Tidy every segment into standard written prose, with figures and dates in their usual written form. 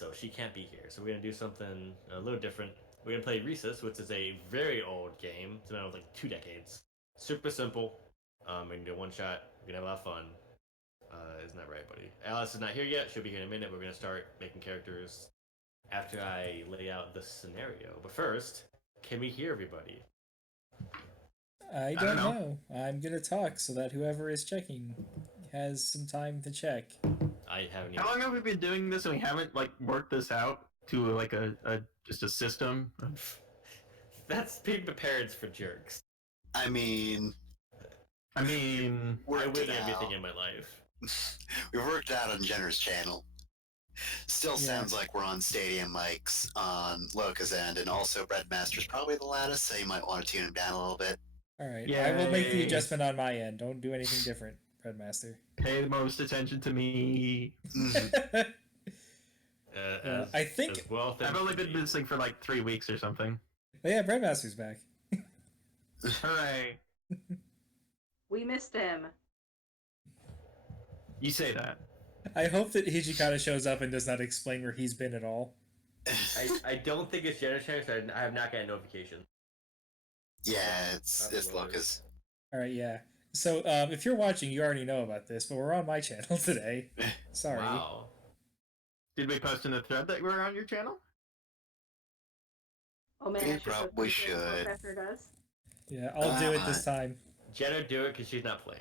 so she can't be here. So we're gonna do something a little different. We're gonna play Risus, which is a very old game. It's been out like 2 decades. Super simple. We can do one shot. We're gonna have a lot of fun. Isn't that right, buddy? Alice is not here yet. She'll be here in a minute. We're gonna start making characters after I lay out the scenario. But first, can we hear everybody? I I don't don't know. know. I'm gonna talk so that whoever is checking has some time to check. I haven't How even. long have we been doing this and we haven't like worked this out to like a just a system? That's being prepared for jerks. I mean, I mean, I worked win it everything out. in my life. We've worked it out on Jenner's channel. Still Yeah. sounds like we're on stadium mics on Loca's end, and also Breadmaster's probably the loudest, so you might want to tune him down a little bit. All right, I will make the Yay. adjustment on my end. Don't do anything different, Redmaster. pay the most attention to me. I think. As well. I've only been missing for like 3 weeks or something. Oh yeah, Breadmaster's back. Hooray! We missed him. You say that. I hope that Hijikata shows up and does not explain where he's been at all. I don't think it's Jenner's channel. I have not gotten notification. Yeah, it's Loca's. All right, yeah. So if you're watching, you already know about this, but we're on my channel today. Sorry. Wow. Did we post in the thread that we're on your channel? Oh man, We I should probably put this in should. Professor does. Yeah, I'll do it this time. Jenner, do it because she's not playing.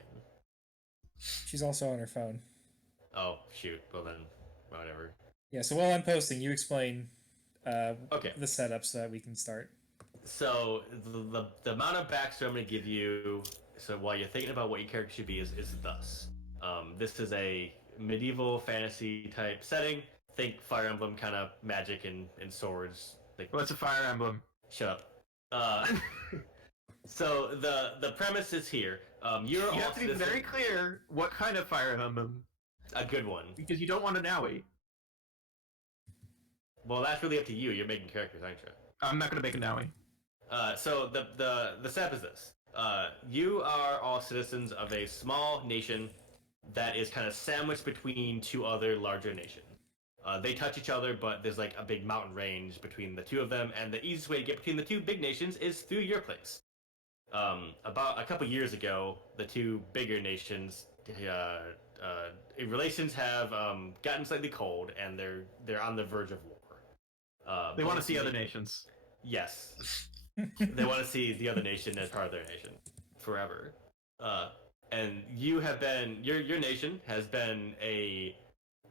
She's also on her phone. Oh shoot. Well then, whatever. Yeah. So while I'm posting, you explain Okay. the setup so that we can start. So the amount of backstory I'm going to give you, so while you're thinking about what your character should be, is thus. This is a medieval fantasy type setting. Think Fire Emblem kind of magic and swords. Like, What's a fire emblem? shut up. So the premise is here. You're You all have to be citizens- very clear what kind of fire emblem, a good one. because you don't want an owie. Well, that's really up to you. You're making characters, aren't you? I'm not gonna make an owie. So the setup is this: you are all citizens of a small nation that is kind of sandwiched between two other larger nations. They touch each other, but there's like a big mountain range between the two of them, and the easiest way to get between the two big nations is through your place. About a couple years ago, the two bigger nations relations have gotten slightly cold, and they're on the verge of war. They want to see both other nations. Yes. They want to see the other nation as part of their nation forever. And you have been your nation has been a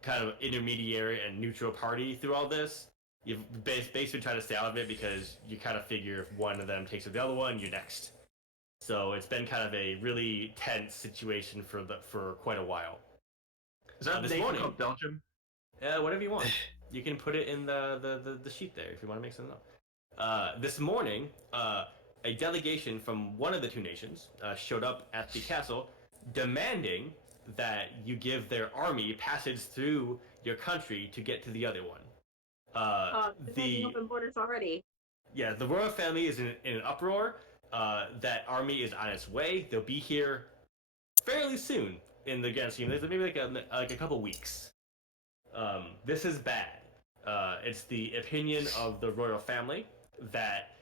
kind of intermediary and neutral party through all this. You've basically tried to stay out of it because you kind of figure if one of them takes the other one, you're next. So it's been kind of a really tense situation for quite a while. Is that this nation morning- called Belgium? Whatever you want. You can put it in the sheet there if you want to make something up. This morning, a delegation from one of the two nations showed up at the castle demanding that you give their army passage through your country to get to the other one. The open borders already. Yeah, the royal family is in an uproar. That army is on its way. They'll be here fairly soon in the grand scheme. There's maybe like a couple weeks. This is bad. It's the opinion of the royal family that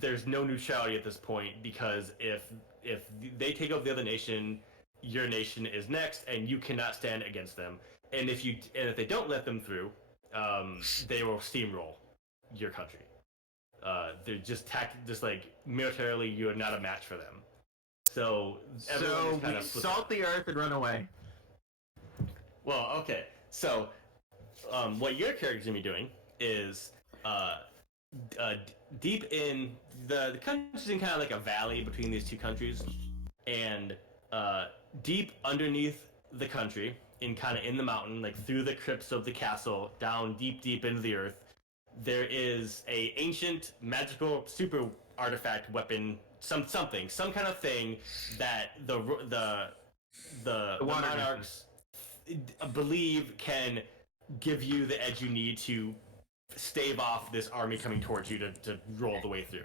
there's no neutrality at this point because if they take over the other nation, your nation is next, and you cannot stand against them. And if they don't let them through, they will steamroll your country. They're just like militarily, you are not a match for them. So everyone So is kind we of salt the earth and run away. Well, okay. So, what your character's gonna be doing is, deep in the country's in kind of like a valley between these two countries, and deep underneath the country, in the mountain, like through the crypts of the castle, down deep into the earth, there is a ancient magical super artifact weapon, some kind of thing that the water monarchs believe can give you the edge you need to stave off this army coming towards you to roll the way through.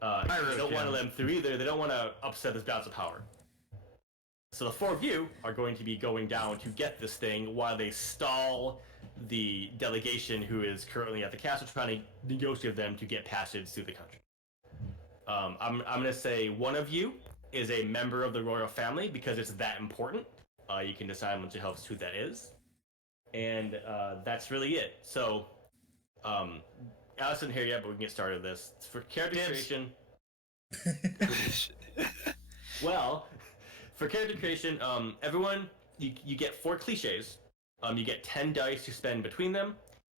They don't want to let them through either. They don't want to upset this balance of power. So the four of you are going to be going down to get this thing while they stall the delegation who is currently at the castle, trying to negotiate with them to get passage through the country. I'm going to say one of you is a member of the royal family because it's that important. You can decide once it helps who that is. And that's really it. So, Alice isn't here yet, but we can get started with this. For character creation... Well, for character creation, everyone, you get 4 cliches. You get 10 dice to spend between them.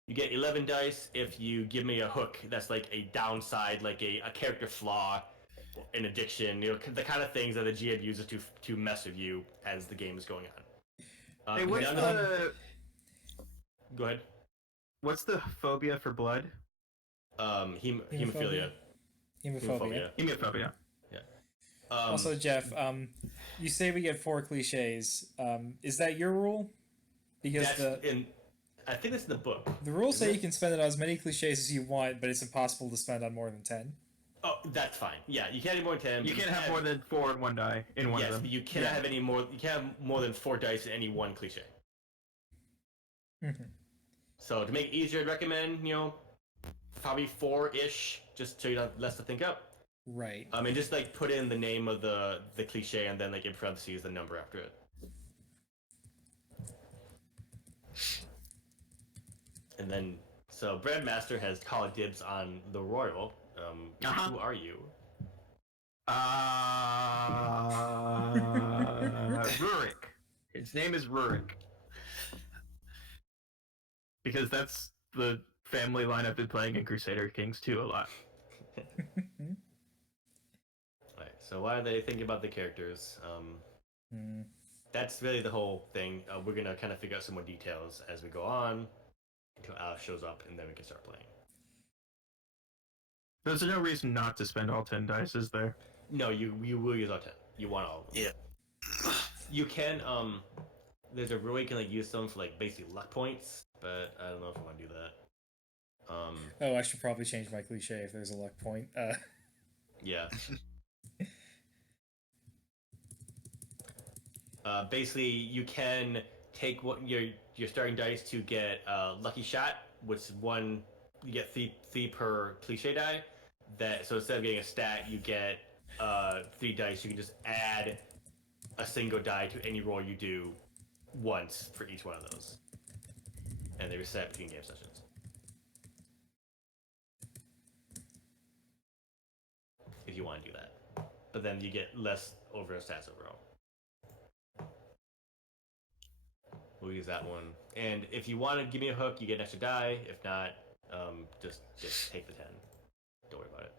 You get 11 dice if you give me a hook that's like a downside, like a character flaw, an addiction, the kind of things that the GM uses to mess with you as the game is going on. Hey, what's Go ahead. What's the phobia for blood? Hemophilia. Hemophobia. Hemophobia. Yeah. Also, Jeff, you say we get 4 cliches. Is that your rule? Because I think it's in the book. The rules say you can spend it on as many cliches as you want, but it's impossible to spend on more than 10. Oh, that's fine. Yeah, you can't have more than 10. You can't have more than 4 in one die in one of them. Yes, you cannot have any more. You can't have more than 4 dice in any one cliche. Mm-hmm. So to make it easier, I'd recommend probably 4-ish, just so you have less to think up. Right. And just like put in the name of the cliche and then like in parentheses the number after it. And then, so Breadmaster has called dibs on the royal. Who are you? Rurik. His name is Rurik. Because that's the family line I've been playing in Crusader Kings 2 a lot. Alright, so why are they thinking about the characters? That's really the whole thing. We're gonna kind of figure out some more details as we go on until Alice shows up, and then we can start playing. There's no reason not to spend all 10 dice, is there? No, you will use all 10. You want all of them. Yeah. You can, there's a rule you can like use some for like basic luck points, but I don't know if I want to do that. Oh, I should probably change my cliche if there's a luck point. Yeah. Basically, you can take what your starting dice to get lucky shot, which is one you get three per cliche die. So instead of getting a stat, you get 3 dice. You can just add a single die to any roll you do once for each one of those, and they reset between game sessions. If you want to do that, but then you get less overall stats overall. We'll use that one. And if you want to give me a hook, you get an extra die. If not, just take the 10. Don't worry about it.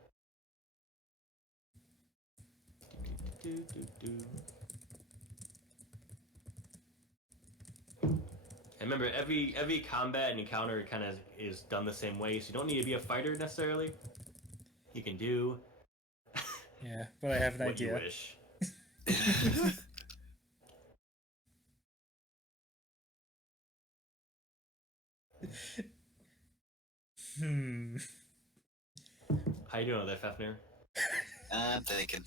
And remember, every combat and encounter kind of is done the same way, so you don't need to be a fighter necessarily. You can do Yeah, but I have an what idea. you wish. How you doing there, Fafnir? I'm thinking.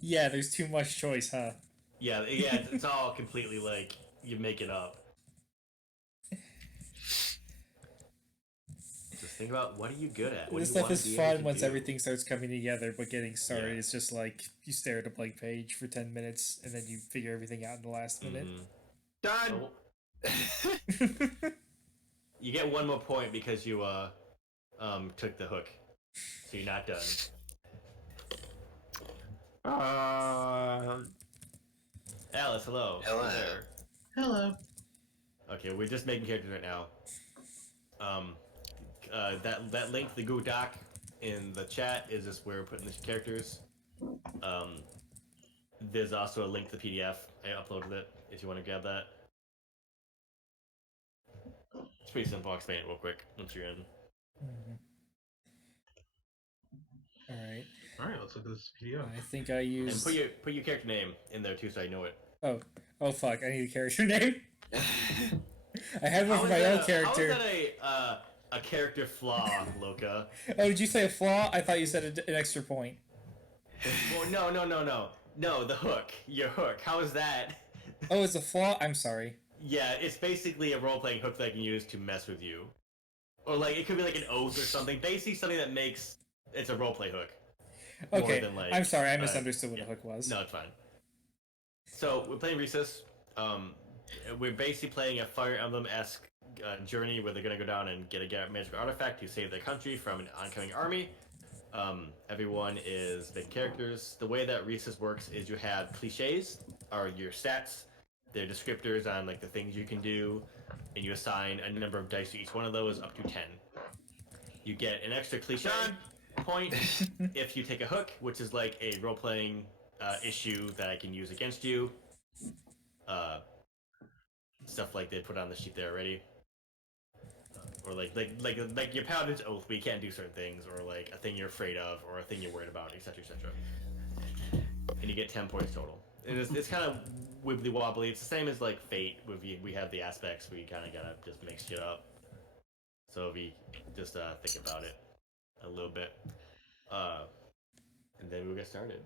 Yeah, there's too much choice, huh? Yeah, it's all completely like you make it up. Just think about what are you good at. What This do you stuff want is to be fun able to once do? everything starts coming together, but getting started, Yeah. it's just like you stare at a blank page for 10 minutes and then you figure everything out in the last minute. Mhm. Done! Oh, you get 1 more point because you took the hook, so you're not done. Alice, hello. Hello. Over there. Hello. Okay, we're just making characters right now. That link to the Google Doc in the chat is just where we're putting the characters. There's also a link to the PDF. I uploaded it if you want to grab that. It's pretty simple. I'll explain it real quick once you're in. Alright. Alright, let's look at this video. I think I And used... put your character name in there too, so I know it. Oh fuck, I need a character name? I had one for my own character. How is that a character flaw, Loka? Oh, did you say a flaw? I thought you said an extra point. Well, no. No, the hook. Your hook. How is that? Oh, it's a flaw. I'm sorry. Yeah, it's basically a role-playing hook that I can use to mess with you. Or like it could be like an oath or something. Basically something that makes it's a roleplay hook. More Okay, than like I'm sorry. I misunderstood what yeah. a hook was. No, it's fine. So we're playing Risus. Um, we're basically playing a Fire Emblem-esque journey where they're gonna go down and get a magical artifact to save their country from an oncoming army. Everyone is big characters. The way that Risus works is you have cliches, or your stats. They're descriptors on like the things you can do, and you assign a number of dice to each one of those, up to 10. You get an extra cliche point if you take a hook, which is like a role-playing issue that I can use against you. Stuff like they put on the sheet there already. Or like your paladin's oath, but you can't do certain things, or like a thing you're afraid of, or a thing you're worried about, etc., etc. And you get 10 points total. And it's kind of wibbly wobbly. It's the same as like Fate, where we have the aspects where you kind of gotta just make shit up. So we just think about it a little bit, and then we'll get started.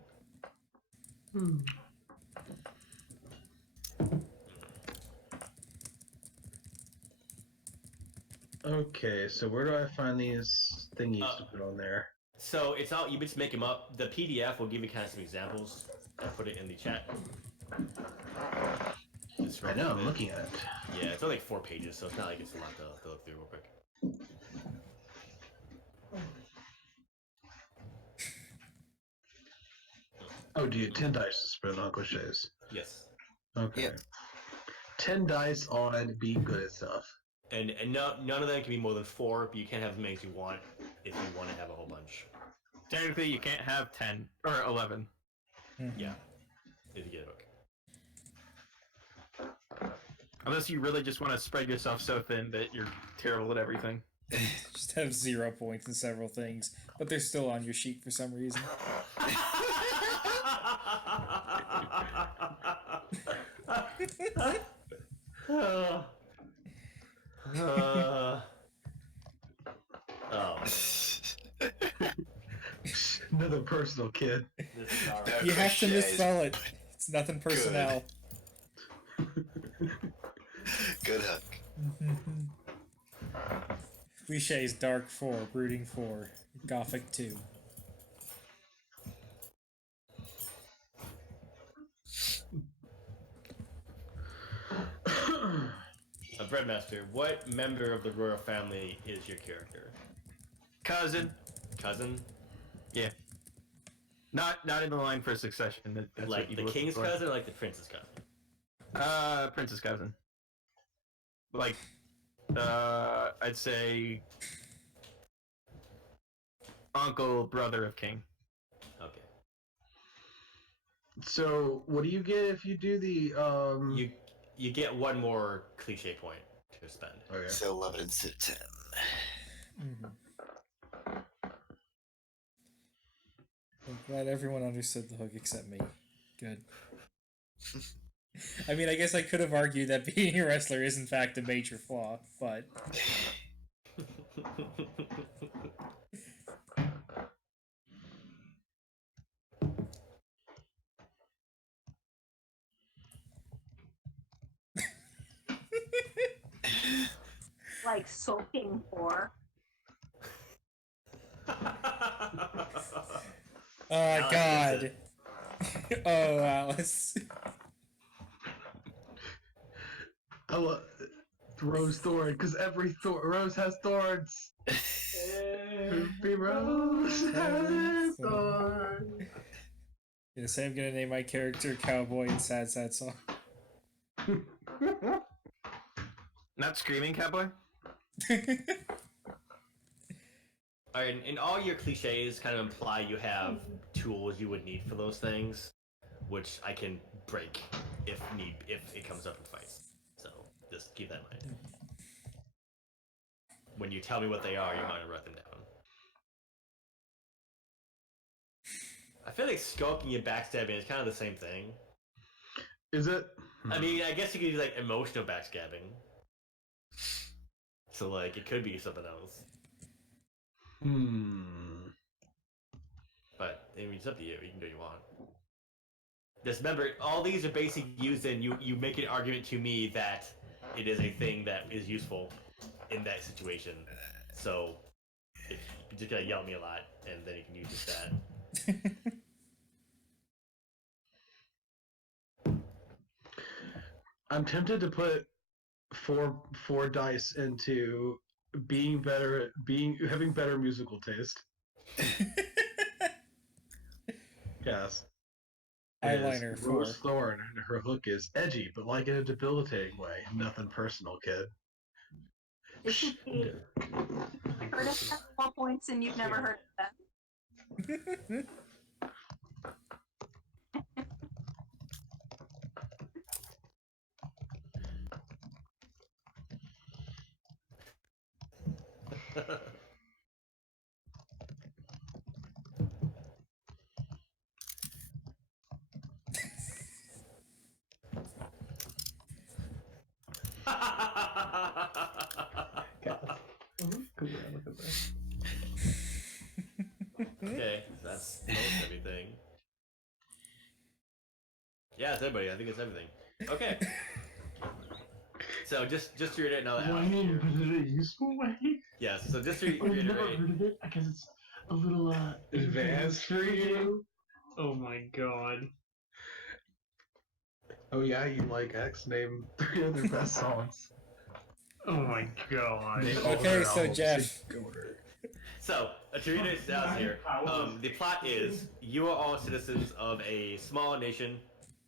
Okay, so where do I find these thingies to put on there? So it's all you just make them up. The PDF will give you kind of some examples. I put it in the chat. I know, I'm looking at it. Yeah, it's only like 4 pages, so it's not like it's a lot to look through real quick. Oh, do you have 10 dice to spin on cliches? Yes. Okay. Yep. 10 dice on be good at stuff. And none of them can be more than 4, but you can have as many as you want if you want to have a whole bunch. Technically, you can't have 10 or 11. Yeah. If you get a book. Unless you really just want to spread yourself so thin that you're terrible at everything. Just have 0 points in several things, but they're still on your sheet for some reason. Oh. Another personal kid. This is all No right. You have to cliches. misspell it. It's nothing personnel. Good hook. Cliches: Dark 4, Brooding 4, Gothic 2. Breadmaster, what member of the royal family is your character? Cousin. Cousin? Yeah. Not in the line for succession. That's Like what you the look king's for. cousin or like the prince's cousin? Princess cousin. Like, I'd say uncle, brother of king. Okay. So, what do you get if you do the, You get 1 more cliche point to spend. Okay. So 11 instead of 10. I'm glad everyone understood the hook except me. Good. I mean, I guess I could have argued that being a wrestler is in fact a major flaw, but Like sulking for. oh Alice god. Oh, Alice. I love Rose Thorn, because every rose has thorns. Every rose has thorns. Yeah, say I'm gonna name my character Cowboy in Sad Sad Song. Not screaming cowboy. Alright, and all your cliches kind of imply you have tools you would need for those things, which I can break if it comes up in fights. So just keep that in mind. When you tell me what they are, you might write them down. I feel like skulking and backstabbing is kind of the same thing. Is it? I mean, I guess you could do like emotional backstabbing. So like, it could be something else. But I mean, it's up to you. You can do what you want. Just remember, all these are basically used, and you make an argument to me that it is a thing that is useful in that situation. So, if you just gotta yell at me a lot, and then you can use just that. I'm tempted to put four dice into having better musical taste. Yes. Eyeliner 4. Rose Thorn, and her hook is edgy, but like in a debilitating way. Nothing personal, kid. Isn't he heard of that 4 points and you've never heard of that? Okay, that's most everything. Yeah, it's everybody. I think it's everything. Okay. So just to reiterate now that Alex is here. But in a useful way? Yes, so just to I've never reiterate. heard of it. I guess it's a little Advanced for you? Oh my god. Oh yeah, you like X? Name 3 of their best songs. Oh my god. Name all Okay, their so albums Jeff. in order. So, to reiterate Alex here, the plot is you are all citizens of a small nation,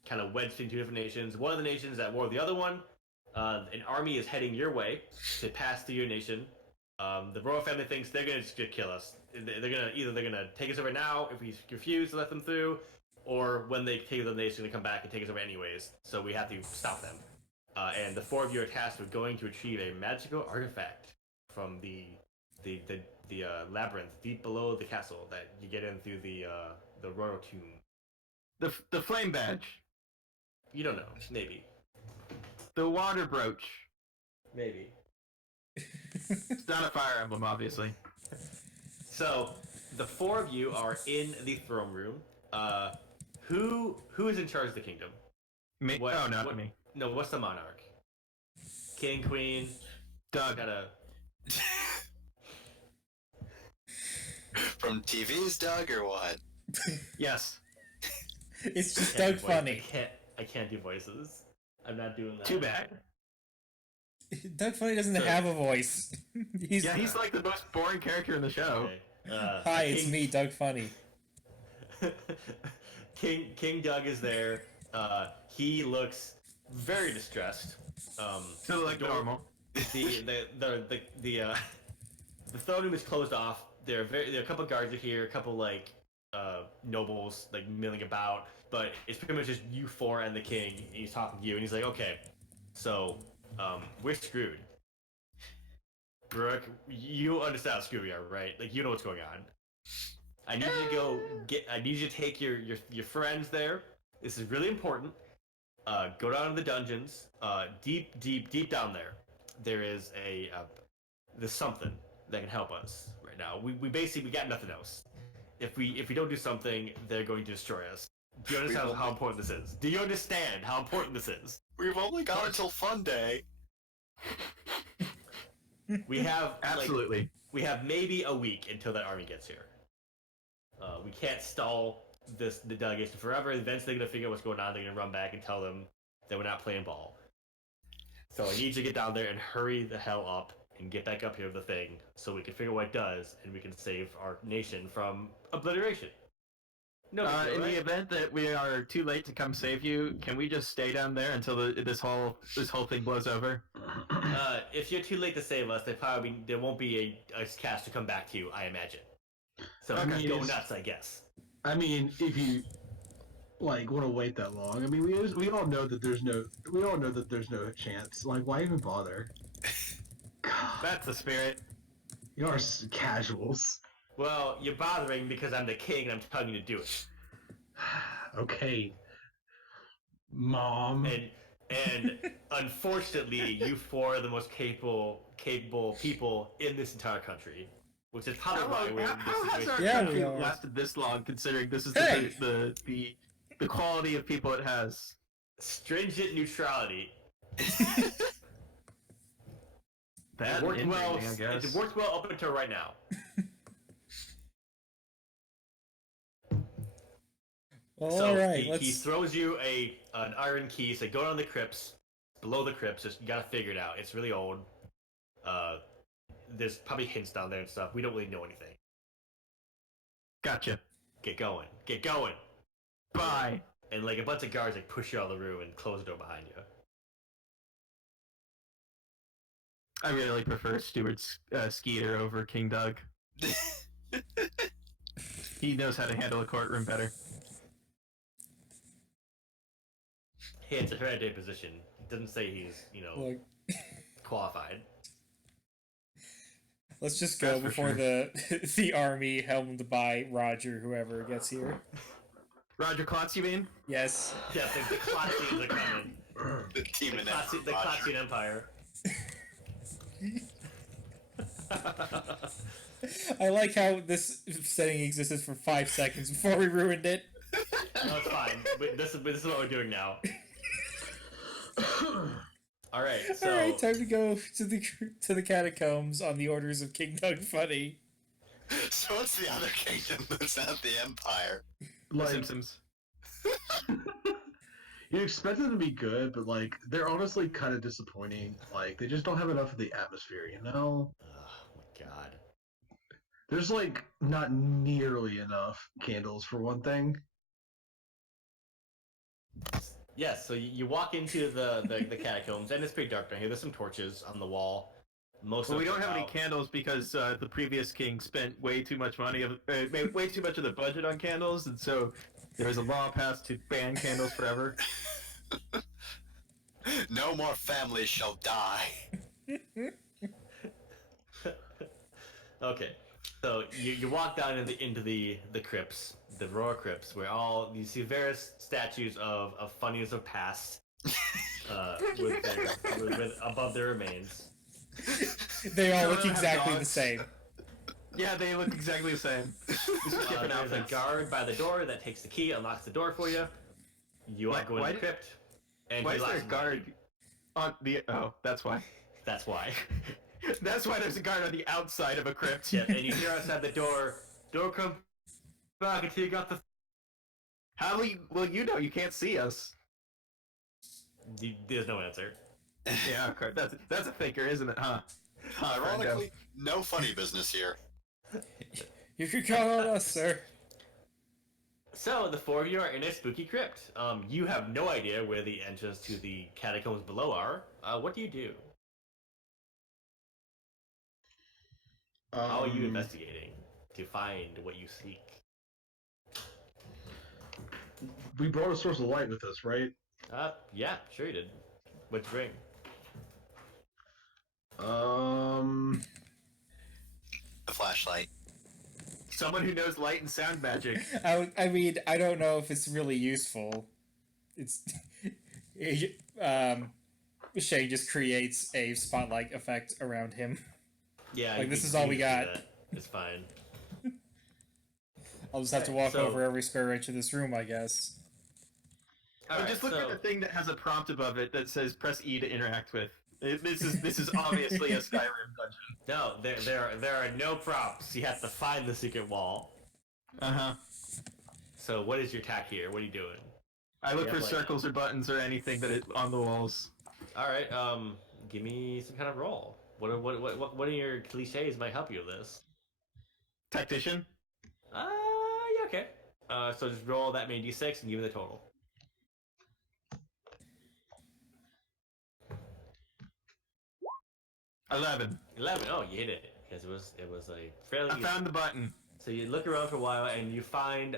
kind of wedged between two different nations. One of the nations is at war with the other one. An army is heading your way to pass through your nation. The royal family thinks they're gonna just kill us. They're gonna take us over now if we refuse to let them through, or when they take them, they're just gonna come back and take us over anyways. So we have to stop them. And the 4 of you are tasked with going to retrieve a magical artifact from the labyrinth deep below the castle that you get in through the royal tomb. The flame badge. You don't know, maybe, The water brooch. maybe. It's not a fire emblem, obviously. So the 4 of you are in the throne room. Who is in charge of the kingdom? Me? What- oh, not what- me. No, what's the monarch? King, queen. Doug. Gotta. From TV's Doug or what? Yes. It's just can't Doug do voice- Funny. I can't do voices. I'm not doing that. Too bad. Doug Funny doesn't So- have a voice. He's Yeah, he's like the most boring character in the show. Okay. Hi, it's King- me, Doug Funny. King Doug is there. He looks very distressed. So like the door- normal. the throne room is closed off. There are a couple guards are here, a couple nobles like milling about, but it's pretty much just you 4 and the king. And he's talking to you, and he's like, "Okay, so we're screwed." Brooke, you understand how screwed we are, right? Like you know what's going on. I need you to go get. I need you to take your friends there. This is really important. Go down to the dungeons. Deep down there. There is there's something that can help us right now. We basically got nothing else. If we don't do something, they're going to destroy us. Do you understand We've how only- important this is? Do you understand how important this is? We've only got until Fun Day. We have Absolutely. we have maybe a week until that army gets here. We can't stall the delegation forever. Eventually, they're gonna figure out what's going on. They're gonna run back and tell them that we're not playing ball. So I need you to get down there and hurry the hell up and get back up here with the thing, so we can figure out what it does and we can save our nation from obliteration. No, big deal, In right? the event that we are too late to come save you, can we just stay down there until this whole thing blows over? If you're too late to save us, there won't be a cast to come back to you, I imagine. So Okay. go nuts, I guess. I mean, if you want to wait that long, I mean, we all know that there's no chance. Like, why even bother? God, That's the spirit. you are casuals. Well, you're bothering because I'm the king and I'm telling you to do it. Okay, Mom. And unfortunately, you 4 are the most capable people in this entire country, which is probably why we're in How this has our situation. Yeah, country we are. lasted this long, considering this is Hey! the the quality of people it has. Stringent neutrality. That It worked and well. inbreeding, I guess. It worked well up until right now. Well, So all right. he throws you an iron key. So go down the crypts, below the crypts. Just you gotta figure it out. It's really old. There's probably hints down there and stuff. We don't really know anything. Gotcha. Get going. Get going. Bye. And like a bunch of guards like push you out of the room and close the door behind you. I really prefer Stuart Skeeter over King Doug. He knows how to handle a courtroom better. Hey, it's a hereditary position. It doesn't say he's, Look, qualified. let's just go That's for before sure. the army helmed by Roger, whoever gets here. Roger Klotz, you mean? Yes. Yeah, the Klotzians are coming. The team in The Klotzian Empire. I like how this setting existed for 5 seconds before we ruined it. No, it's fine. But this is what we're doing now. All right, so All right, time to go to the catacombs on the orders of King Doug Phunny. So what's the other kingdom that's not the Empire? The Like, Simpsons. you expect them to be good, but like they're honestly kind of disappointing. Like they just don't have enough of the atmosphere, you know? oh my god. There's like not nearly enough candles for one thing. Yes, so you walk into the catacombs, and it's pretty dark down here. There's some torches on the wall. Most Well, of we them don't are have any out. candles because the previous king spent way too much money, made way too much of the budget on candles, and so there was a law passed to ban candles forever. No more families shall die. Okay, so you walk down into the crypts, the royal crypts, where you see various statues of funnies of past, with above their remains. They all Some look of them have exactly the dogs. same. Yeah, they look exactly the same. Just different There's a outfits. guard by the door that takes the key, unlocks the door for you. You Why- are going why to the did- crypt, and Why he is there a locks the guard on the? Oh, that's why. That's why. That's why there's a guard on the outside of a crypt. Yeah, and you hear outside the door. Don't come back until you got the. How will you? Well, you know, you can't see us. There's no answer. Yeah, okay. That's a thinker, isn't it? Huh? Ironically, no funny business here. You can count on us, sir. So the four of you are in a spooky crypt. You have no idea where the entrance to the catacombs below are. What do you do? How are you investigating to find what you seek? We brought a source of light with us, right? Yeah, sure you did. What'd you bring? The flashlight. Someone who knows light and sound magic. I mean, I don't know if it's really useful. It's Shane just creates a spotlight effect around him. Yeah, Like, you this can- is all you we can do got. that. It's fine. I'll just have to Okay, walk so- over every square inch of this room, I guess. Alright, just look so- at the thing that has a prompt above it that says "press E to interact with." This is obviously a Skyrim dungeon. No, there are no props. You have to find the secret wall. Uh-huh. So what is your tack here? What are you doing? I look Yeah, for like- circles or buttons or anything that is on the walls. All right, give me some kind of roll. What of your cliches might help you with this? Tactician. Yeah, okay. So just roll that many d6 and give me the total. 11. 11. Oh, you hit it because it was a fairly. I found the button. So you look around for a while and you find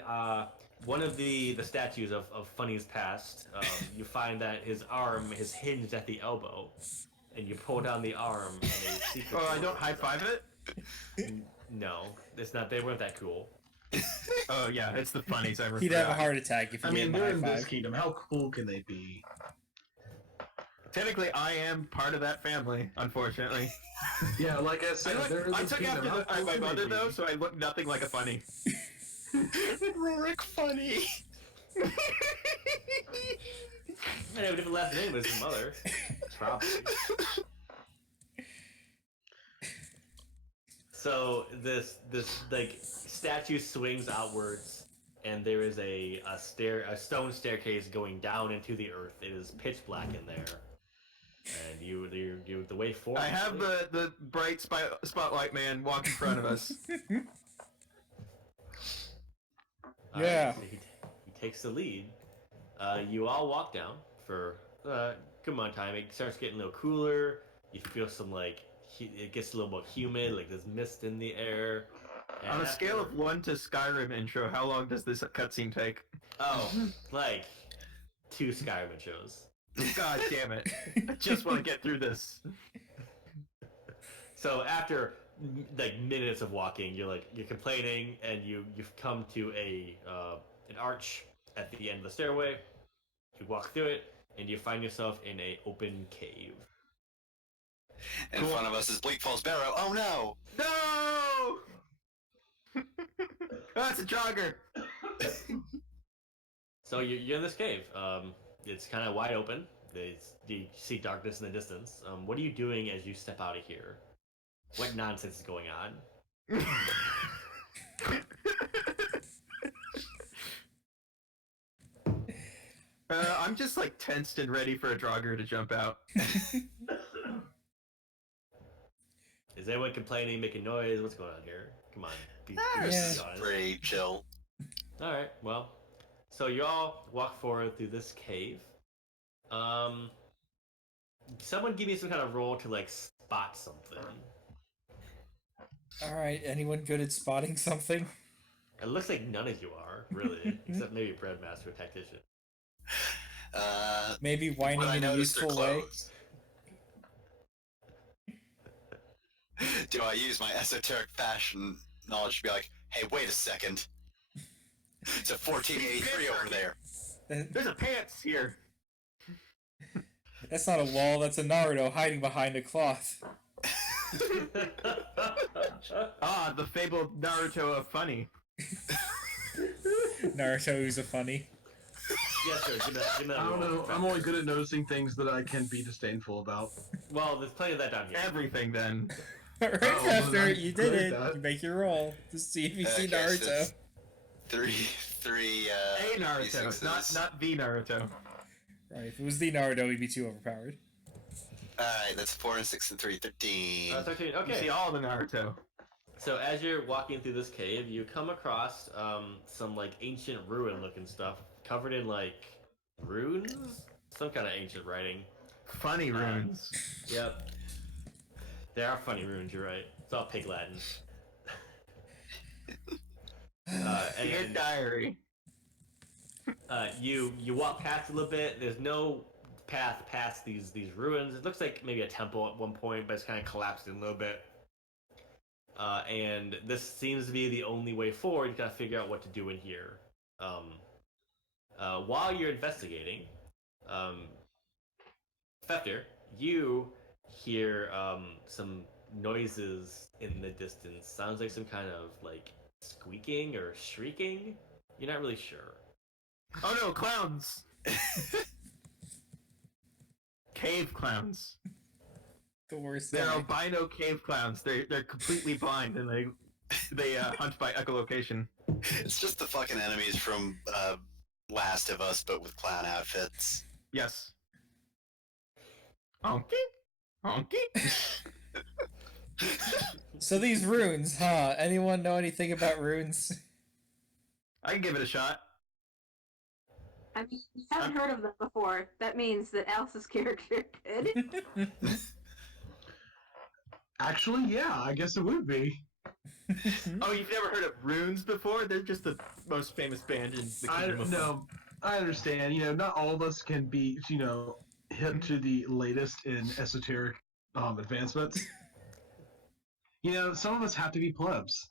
one of the statues of Funny's past. You find that his arm is hinged at the elbow, and you pull down the arm and a secret. Oh, I door don't high opens five it. up. No, it's not. They weren't that cool. Oh yeah, it's the funnies I He'd have a heart attack if I you mean, gave him a they're high in this five. kingdom. How cool can they be? Technically, I am part of that family. Unfortunately, Yeah, like I said, they're in I this took kingdom. after How cool my can they mother be? though, so I look nothing like a funny. Rick funny. Might have a different last name as his mother. Probably. So this like statue swings outwards, and there is a stone staircase going down into the earth. It is pitch black in there, and you the way forward. I have the bright spotlight man walk in front of us. Yeah. So he takes the lead. You all walk down for good amount of time. It starts getting a little cooler. You feel some it gets a little more humid, like there's mist in the air. And On a scale of 1 to Skyrim intro, how long does this cutscene take? Oh, like 2 Skyrim intros. God damn it! I just want to get through this. So after like minutes of walking, you're complaining, and you've come to an arch at the end of the stairway. You walk through it, and you find yourself in a open cave. In front of us is Bleak Falls Barrow. Oh no! No! That's a jogger. So you're in this cave. It's kind of wide open. You see darkness in the distance. What are you doing as you step out of here? What nonsense is going on? I'm just like tensed and ready for a jogger to jump out. Is anyone complaining, making noise? What's going on here? Come on. Be This is honest. pretty chill. Alright, well. So you all walk forward through this cave. Someone give me some kind of roll to spot something. All right. Anyone good at spotting something? It looks like none of you are, really. Except maybe Breadmaster or Tactician. Maybe whining When I in a notice their useful way. clothes. Do I use my esoteric fashion knowledge to be like, hey, wait a second. It's a 1483 over there. There's a pants here. That's not a wall. That's a Naruto hiding behind a cloth. Ah, the fabled Naruto of Phunny. Naruto who's a funny. Yes, sir. Give me that I don't roll. know. I'm only good at noticing things that I can be disdainful about. Well, there's plenty of that down here. Everything then. Right Oh, after well, you good did at it, that. you make your roll to see if you see Okay, so Naruto. it's three, A Naruto, D6s. not the Naruto. Right, if it was the Naruto, he'd be too overpowered. Alright, that's 4 and 6 and 3, 13. 13. You Okay. see all the Naruto. So as you're walking through this cave, you come across some ancient ruin-looking stuff covered in runes, some kind of ancient writing. Funny runes. Yep. They are funny runes. You're right. It's all pig Latin. Dear And diary. you walk past a little bit. There's no path past these ruins. It looks like maybe a temple at one point, but it's kind of collapsed in a little bit. And this seems to be the only way forward. You gotta figure out what to do in here. While you're investigating, Fefter, you hear some noises in the distance. Sounds like some kind of squeaking or shrieking. You're not really sure. Oh no, clowns! Cave clowns. The worst They're guy. albino cave clowns. They're completely blind and they hunt by echolocation. It's just the fucking enemies from Last of Us, but with clown outfits. Yes. Honky, honky. So these runes, huh? Anyone know anything about runes? I can give it a shot. I mean, I haven't heard of them before. That means that Alice's character could. Actually, yeah, I guess it would be. Oh, you've never heard of runes before? They're just the most famous band in the I Kingdom of no, I understand. Not all of us can be, hip to the latest in esoteric advancements. Some of us have to be plebs.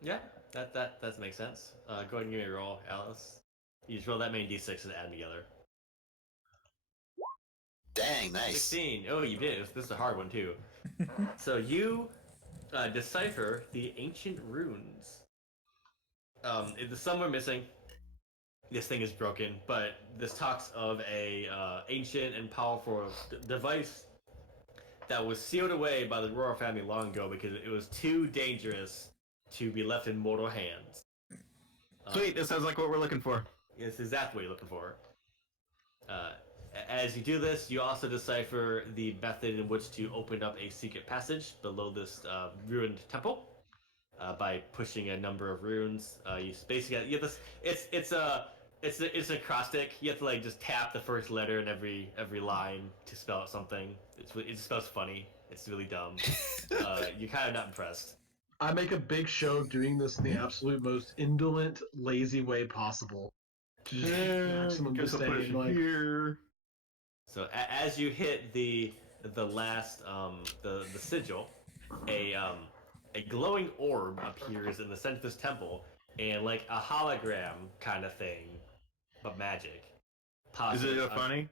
Yeah, that makes sense. Go ahead and give me a roll, Alice. You just roll that many d6 and add them together. Dang, nice. 16. Oh, you did. This is a hard one too. So you decipher the ancient runes. Some are missing. this thing is broken, but this talks of a ancient and powerful device that was sealed away by the royal family long ago because it was too dangerous to be left in mortal hands. Sweet, this sounds like what we're looking for. It's exactly what you're looking for. Uh, as you do this, you also decipher the method in which to open up a secret passage below this ruined temple by pushing a number of runes. You basically you have this. It's an acrostic. You have to like just tap the first letter in every line to spell out something. It spells funny. It's really dumb. You're kind of not impressed. I make a big show of doing this in the absolute most indolent, lazy way possible. Just maximum Guess I'll put it disdain, like, here. So as you hit the last the sigil, a glowing orb appears in the center of this temple, and like a hologram kind of thing, but magic. Is it a funny?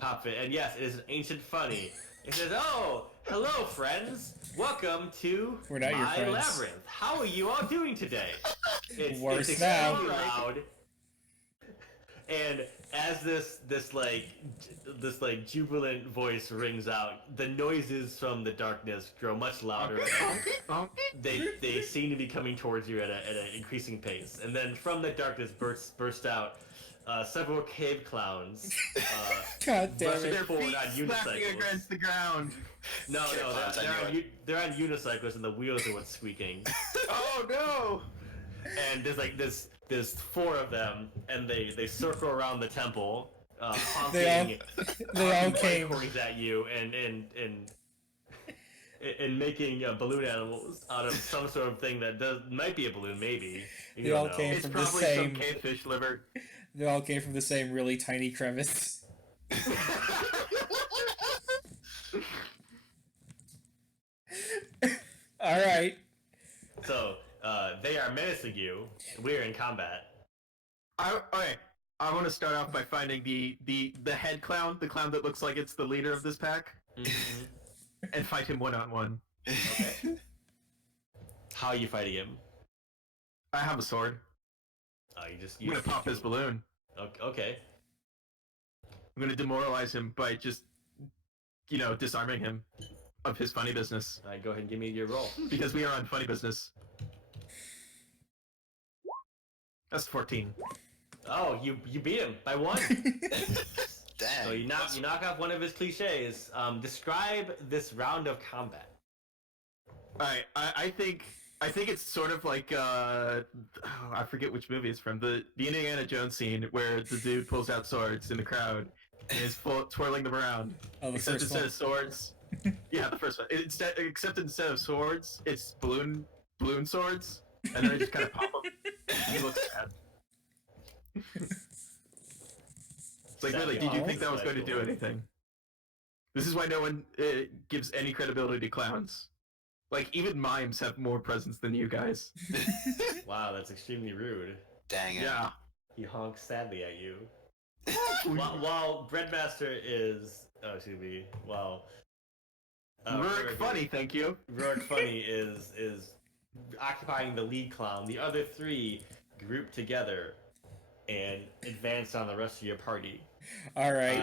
Pop it, and yes, it is an ancient funny. It says, "Oh, hello, friends. Welcome to We're not your my friends. labyrinth. How are you all doing today?" Worse it's now. extremely loud. And as this jubilant voice rings out, the noises from the darkness grow much louder. They seem to be coming towards you at an increasing pace, and then from the darkness burst out several cave clowns. God damn rushing it. Their forward feet on slapping unicycles. against the ground. No, Cave clowns, I knew they're on unicycles, and the wheels are what's squeaking. Oh no! And there's four of them, and they circle around the temple, honking, They all came. horns at you, and making balloon animals out of some sort of thing that might be a balloon, maybe. You They don't all know. came It's from the probably same. some cavefish liver. They all came from the same really tiny crevice. All right. So they are menacing you. We're in combat. Okay, I want to start off by finding the head clown, the clown that looks like it's the leader of this pack, Mhm. and fight him one-on-one. Okay. How are you fighting him? I have a sword. You just I'm gonna pop his balloon. Okay. I'm gonna demoralize him by just, disarming him of his funny business. All right, go ahead and give me your roll. Because we are on funny business. That's 14. Oh, you beat him by one. Dang. So you knock off one of his cliches. Describe this round of combat. Alright, I think it's sort of like I forget which movie it's from. The Indiana Jones scene where the dude pulls out swords in the crowd and is twirling them around. Oh, the Except first instead one. of swords, yeah, the first one. Except instead of swords, it's balloon swords, and then they just kind of pop them. He looks bad. It's like, really, did you think that was going to do anything? This is why no one gives any credibility to clowns. Like, even mimes have more presence than you guys. Wow, that's extremely rude. Dang it. Yeah. He honks sadly at you. While Breadmaster is, while Rourke funny, thank you. Rourke Funny is occupying the lead clown. The other three group together and advance on the rest of your party. All right.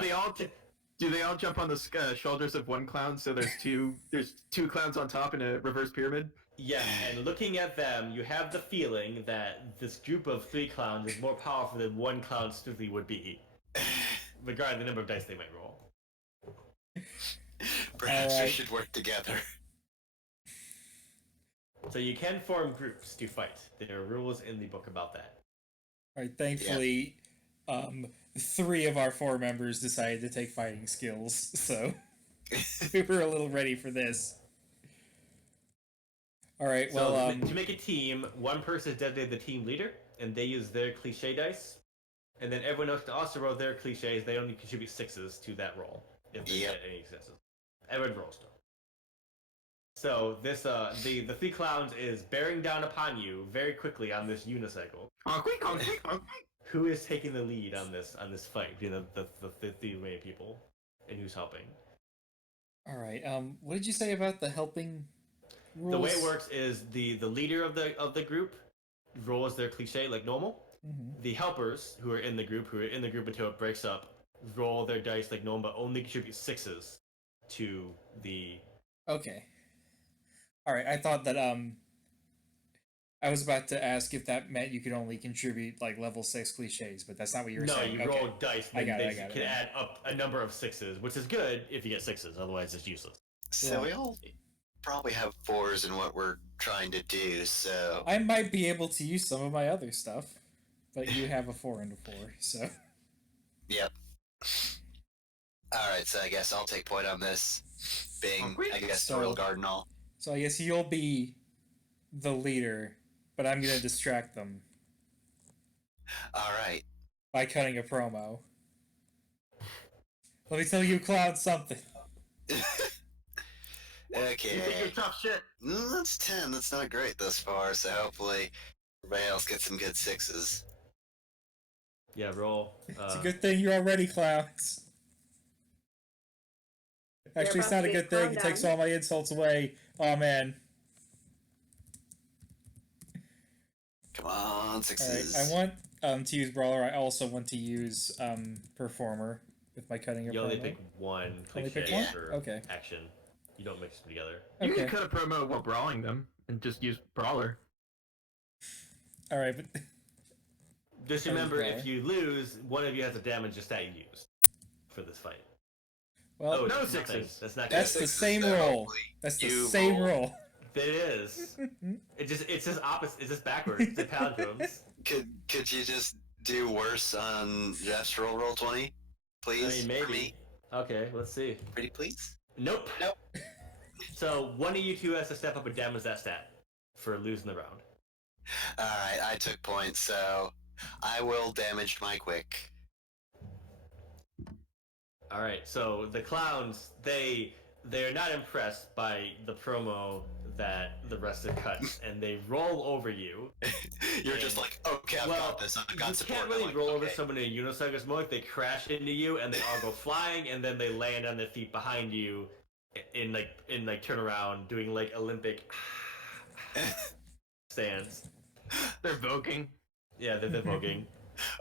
Do they all jump on the shoulders of one clown? So there's two clowns on top in a reverse pyramid. Yes, and looking at them, you have the feeling that this group of three clowns is more powerful than one clown strictly would be, regarding the number of dice they might roll. Perhaps we Alright. should work together. So you can form groups to fight. There are rules in the book about that. All right. Thankfully, 3 of our 4 members decided to take fighting skills, so we were a little ready for this. All right. So Well, to make a team, one person is designated the team leader, and they use their cliche dice. And then everyone else can also roll their cliches. They only contribute 6s to that roll if they Yep. get any successes. Everyone rolls still. So this the 3 clowns is bearing down upon you very quickly on this unicycle. Who is taking the lead on this fight? You know, the 3 remaining people, and who's helping? all right. What did you say about the helping rules? The way it works is the leader of the group rolls their cliche like normal, The helpers who are in the group until it breaks up, roll their dice like normal, but only contribute 6s to the. Okay. All right. I thought that I was about to ask if that meant you could only contribute like level 6 cliches, but that's not what you were No, saying. you Okay. roll dice. I Then got it, they I got it, can yeah. add up a number of 6s, which is good if you get 6s. Otherwise, it's useless. So Right. we all probably have 4s in what we're trying to do, so... I might be able to use some of my other stuff, but you have a 4 and a 4, so. Yep. Alright, so I guess I'll take point on this. Being, I guess, the real Gardenal. So I guess you'll be the leader, but I'm gonna distract them Alright. by cutting a promo. Let me tell you, clown, something. Okay. You think you're tough shit? That's 10. That's not great thus far, so hopefully everybody else gets some good 6s. Yeah, roll. It's a good thing you're already clowns. Actually, it's not a good thing. It takes all my insults away. Oh man. Come on, 6s. Alright, I want to use Brawler. I also want to use Performer with my cutting a You promo. only pick one Only cliche pick one? for Okay. action. You don't mix them together. You Okay. can cut a promo while brawling them and just use brawler. Alright, but Just That was remember, brawler. if you lose, one of you has a damage just that you used for this fight. well, no it's nothing. 6s. That's not that's good. the 6s, same so roll. hopefully That's the you same roll. roll. It is. It's just opposite. It's just backwards. It's like palindromes. Could you just do worse on gestural roll 20? Please? I mean, For maybe. me? Okay, let's see. Pretty please? Nope. Nope. So one of you two has to step up and damage that stat for losing the round. Alright, I took points, so I will damage my quick. All right. So the clowns, they're not impressed by the promo that the rest of cuts, and they roll over you. You're just like, okay, I've got this. I've got You support. can't I'm really like, roll over okay. someone in a unicycle. It's more like they crash into you, and they all go flying, and then they land on their feet behind you, in turn around, doing like Olympic stands. They're voguing. Yeah, they're voguing.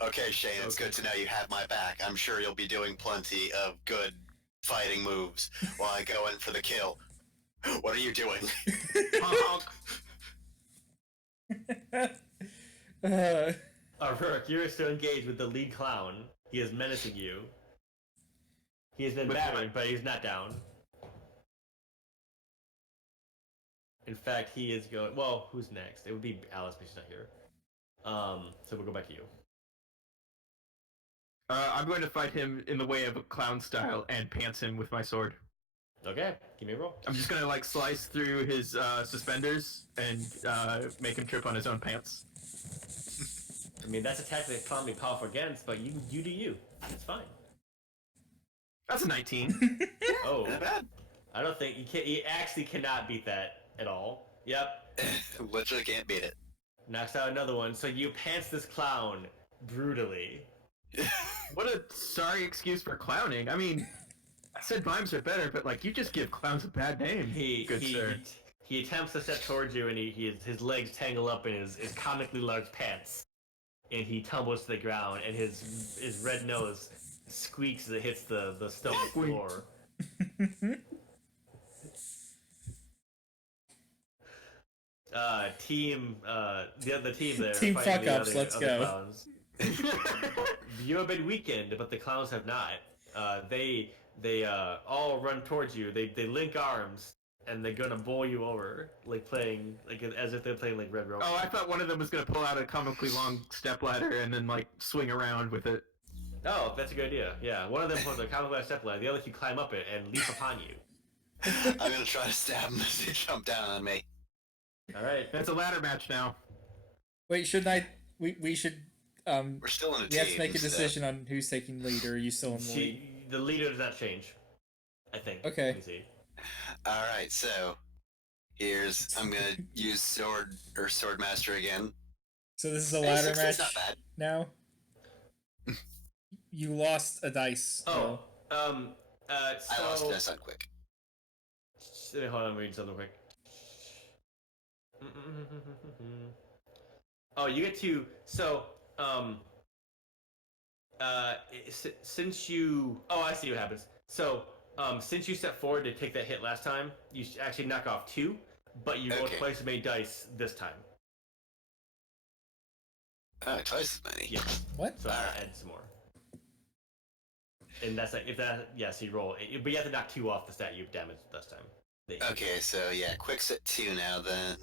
Okay, Shane, it's Okay. good to know you have my back. I'm sure you'll be doing plenty of good fighting moves while I go in for the kill. What are you doing? Honk. Rourke, you're still engaged with the lead clown. He is menacing you. He has been With battering, what? but he's not down. In fact, he is going. Well, who's next? It would be Alice, but she's not here. So we'll go back to you. I'm going to fight him in the way of a clown style and pants him with my sword. Okay, give me a roll. I'm just gonna like slice through his suspenders and make him trip on his own pants. I mean, that's a tactic that can't be powerful against, but you do you. It's fine. That's a 19. Oh, Not bad. I don't think you actually cannot beat that at all. Yep, Literally can't beat it. knocks out another one. So you pants this clown brutally. What a sorry excuse for clowning. I mean, I said mimes are better, but like you just give clowns a bad name. Good sir. He attempts to step towards you, and his legs tangle up in his comically large pants, and he tumbles to the ground, and his red nose squeaks as it hits the stone floor. The team there. Team fighting the fuck-ups, other- let's other go. Clowns. You have been weakened, but the clowns have not. They all run towards you. They link arms, and they're gonna bowl you over, as if they're playing like Red Rope. Oh, I thought one of them was gonna pull out a comically long stepladder and then like swing around with it. Oh, that's a good idea. Yeah, one of them pulls a comic step ladder. The other two climb up it and leap upon you. I'm gonna try to stab him as they jump down on me. All right. It's a ladder match now. Wait, shouldn't I? We should. We're still in a We team. have to make a so- decision on who's taking lead, or are you still in the lead? The leader does not change. I think. Okay. Let me see. Alright, so I'm gonna use Swordmaster again. So this is a Hey, ladder 6 is match not bad. now. You lost a dice. Oh, so- I lost this on quick. Hold on, I'm reading something quick. Oh, you get to Since you, oh, I see what happens. So, since you stepped forward to take that hit last time, you actually knock off 2, but you rolled Okay. twice as many dice this time. Twice as many. Yeah. What? So Alright. add some more. And that's like if that, yes, you roll, but you have to knock 2 off the stat you damaged this time. Okay, so yeah, Quick's at 2 now then.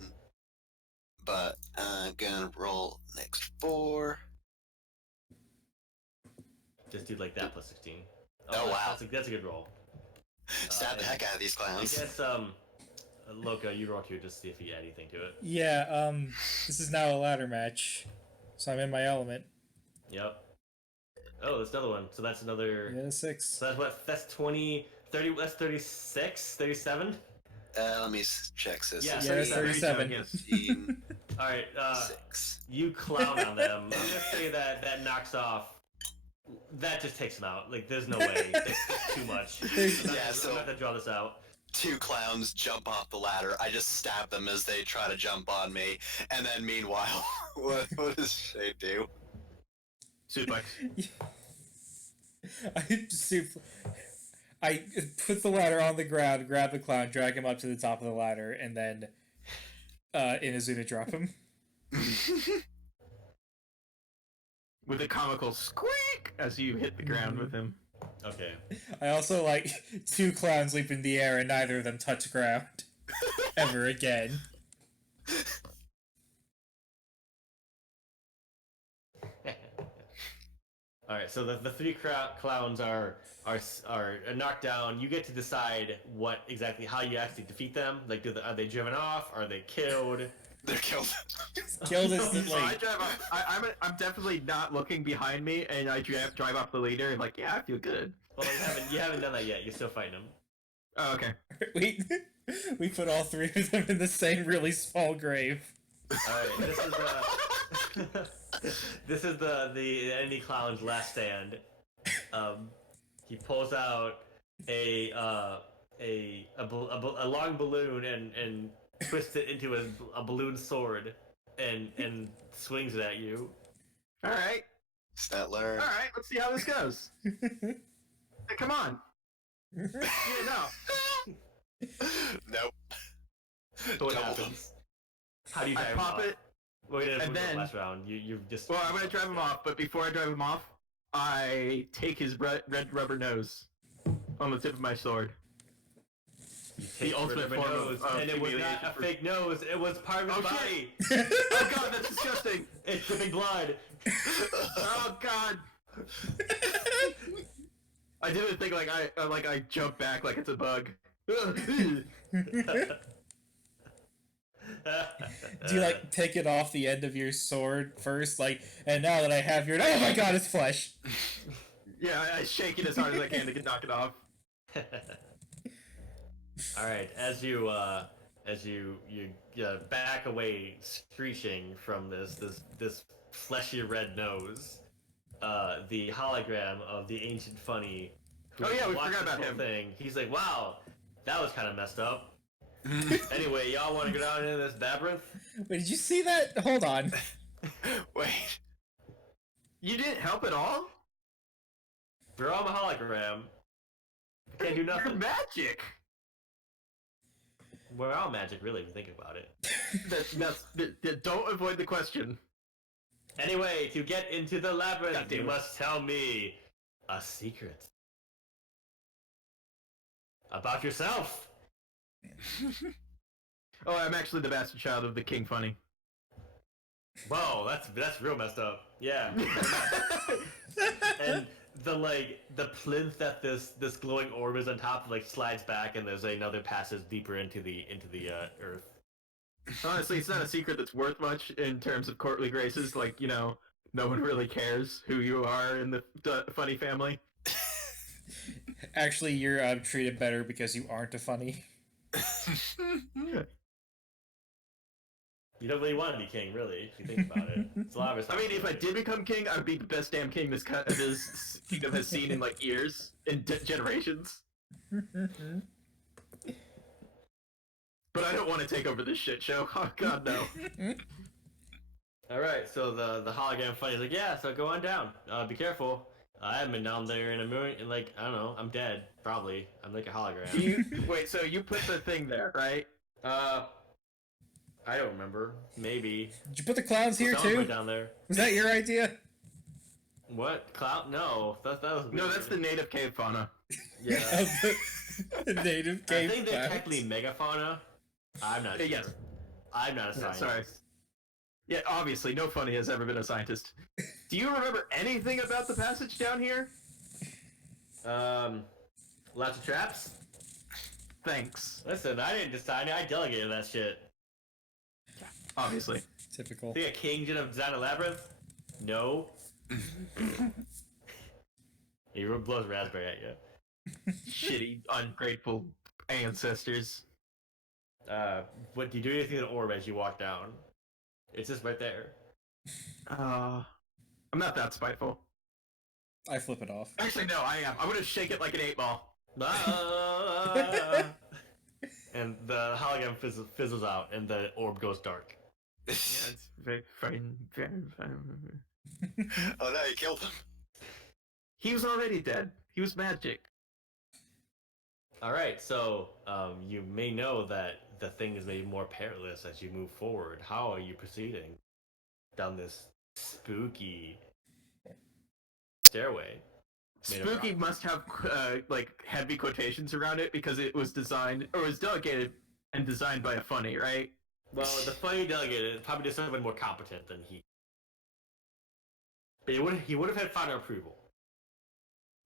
But I'm gonna roll next 4. Just do like that plus 16. Oh, wow. That's a good roll. Stab the heck out of these I clowns. guess Loka, you roll 2 just to see if you add anything to it. Yeah, this is now a ladder match. So I'm in my element. Yep. Oh, that's another one. So that's another. Yeah, 6. So that's what? That's 20, 30. That's 36, 37. Let me check this. Yeah, Yeah, 37. Yes. 15, All right. 6. You clown on them. I'm gonna say that knocks off. That just takes them out. Like, there's no way. That's too much. I'm not gonna draw this out. 2 clowns jump off the ladder. I just stab them as they try to jump on me. And then meanwhile, what does Shay do? Suplex. I put the ladder on the ground, grab the clown, drag him up to the top of the ladder, and then Inazuna drop him. With a comical squeak as you hit the ground with him. Okay. I also like 2 clowns leap in the air and neither of them touch ground ever again. All right. So the 3 clowns are knocked down. You get to decide how you actually defeat them. Like, are they driven off? Are they killed? They're killed. Killed So I instantly. drive off. I'm definitely not looking behind me, and I drive off the leader, and like, yeah, I feel good. Well, you haven't done that yet. You're still fighting them. Oh, okay. We put all 3 of them in the same really small grave. All right. This is the enemy clown's last stand. He pulls out a long balloon and twists it into a balloon sword and swings it at you. All right. Statler. All right. Let's see how this goes. Hey, come on. Yeah, no. Nope. So what Double happens? How do you I drive him pop off? it. Well, we didn't and do it then- last round. You just. Well, I'm gonna drive him off, but before I drive him off, I take his red rubber nose on the tip of my sword. You take the ultimate rubber form nose, of and it was not humiliation a for- fake nose. It was part of his Oh, body. Oh god, that's disgusting. It's dripping blood. Oh god. I didn't think I jump back like it's a bug. Do you like take it off the end of your sword first, like, and now that I have your, oh my god, it's flesh. Yeah, I shake it as hard as I can to knock it off. All right, as you back away, screeching from this fleshy red nose, the hologram of the ancient Phunny. Oh, yeah, we watched forgot this about whole him. Thing. He's like, wow, that was kind of messed up. Anyway, y'all want to go down into this labyrinth? Wait, did you see that? Hold on. Wait. You didn't help at all? We're on a hologram. Can't do You're nothing. magic. We're all magic, really, if you think about it. Don't avoid the question. Anyway, to get into the labyrinth, God damn you it. must tell me a secret about yourself. Oh, I'm actually the bastard child of the King Phunny. Whoa, that's real messed up. Yeah. And the plinth that this glowing orb is on top of slides back, and there's another passage deeper into the earth. Honestly, it's not a secret that's worth much in terms of courtly graces. Like, no one really cares who you are in the Phunny family. Actually, you're treated better because you aren't a Phunny. You don't really want to be king, really, if you think about it. It's a lot of I mean, if I did become king, I would be the best damn king this kingdom has seen in years, in generations. But I don't want to take over this shit show. Oh god, no. All right, so the hologram Funny is like, yeah, so go on down. Be careful. I haven't been down there in a million, in like I don't know. I'm dead, probably. I'm like a hologram. Wait, so you put the thing there, right? Uh, I don't remember. Maybe Did you put the clouds here someone put it too? down there. Was that your idea? What cloud? No, that was No, weird. that's the native cave fauna. Yeah. Of the native I cave think they're clouds? technically megafauna. I'm not sure. Yes. I'm not a scientist. Sorry. Yeah, obviously, no Phunny has ever been a scientist. Do you remember anything about the passage down here? Lots of traps. Thanks. Listen, I didn't decide. I delegated that shit. Obviously. Typical. Think a king should have designed a labyrinth? No. He blows raspberry at you. Shitty, ungrateful ancestors. What do you do anything to the orb as you walk down? It's just right there. I'm not that spiteful. I flip it off. Actually, no, I am. I'm gonna shake it like an 8-ball. Ah! And the hologram fizzles out, and the orb goes dark. Yeah, it's very fine. Oh no, you killed him. He was already dead. He was magic. All right, so you may know that the thing is made more perilous as you move forward. How are you proceeding down this spooky stairway? Spooky must have like heavy quotations around it because it was designed or was delegated and designed by a Phunny, right? Well, the Funny delegate probably just someone more competent than he. But he would have had final approval.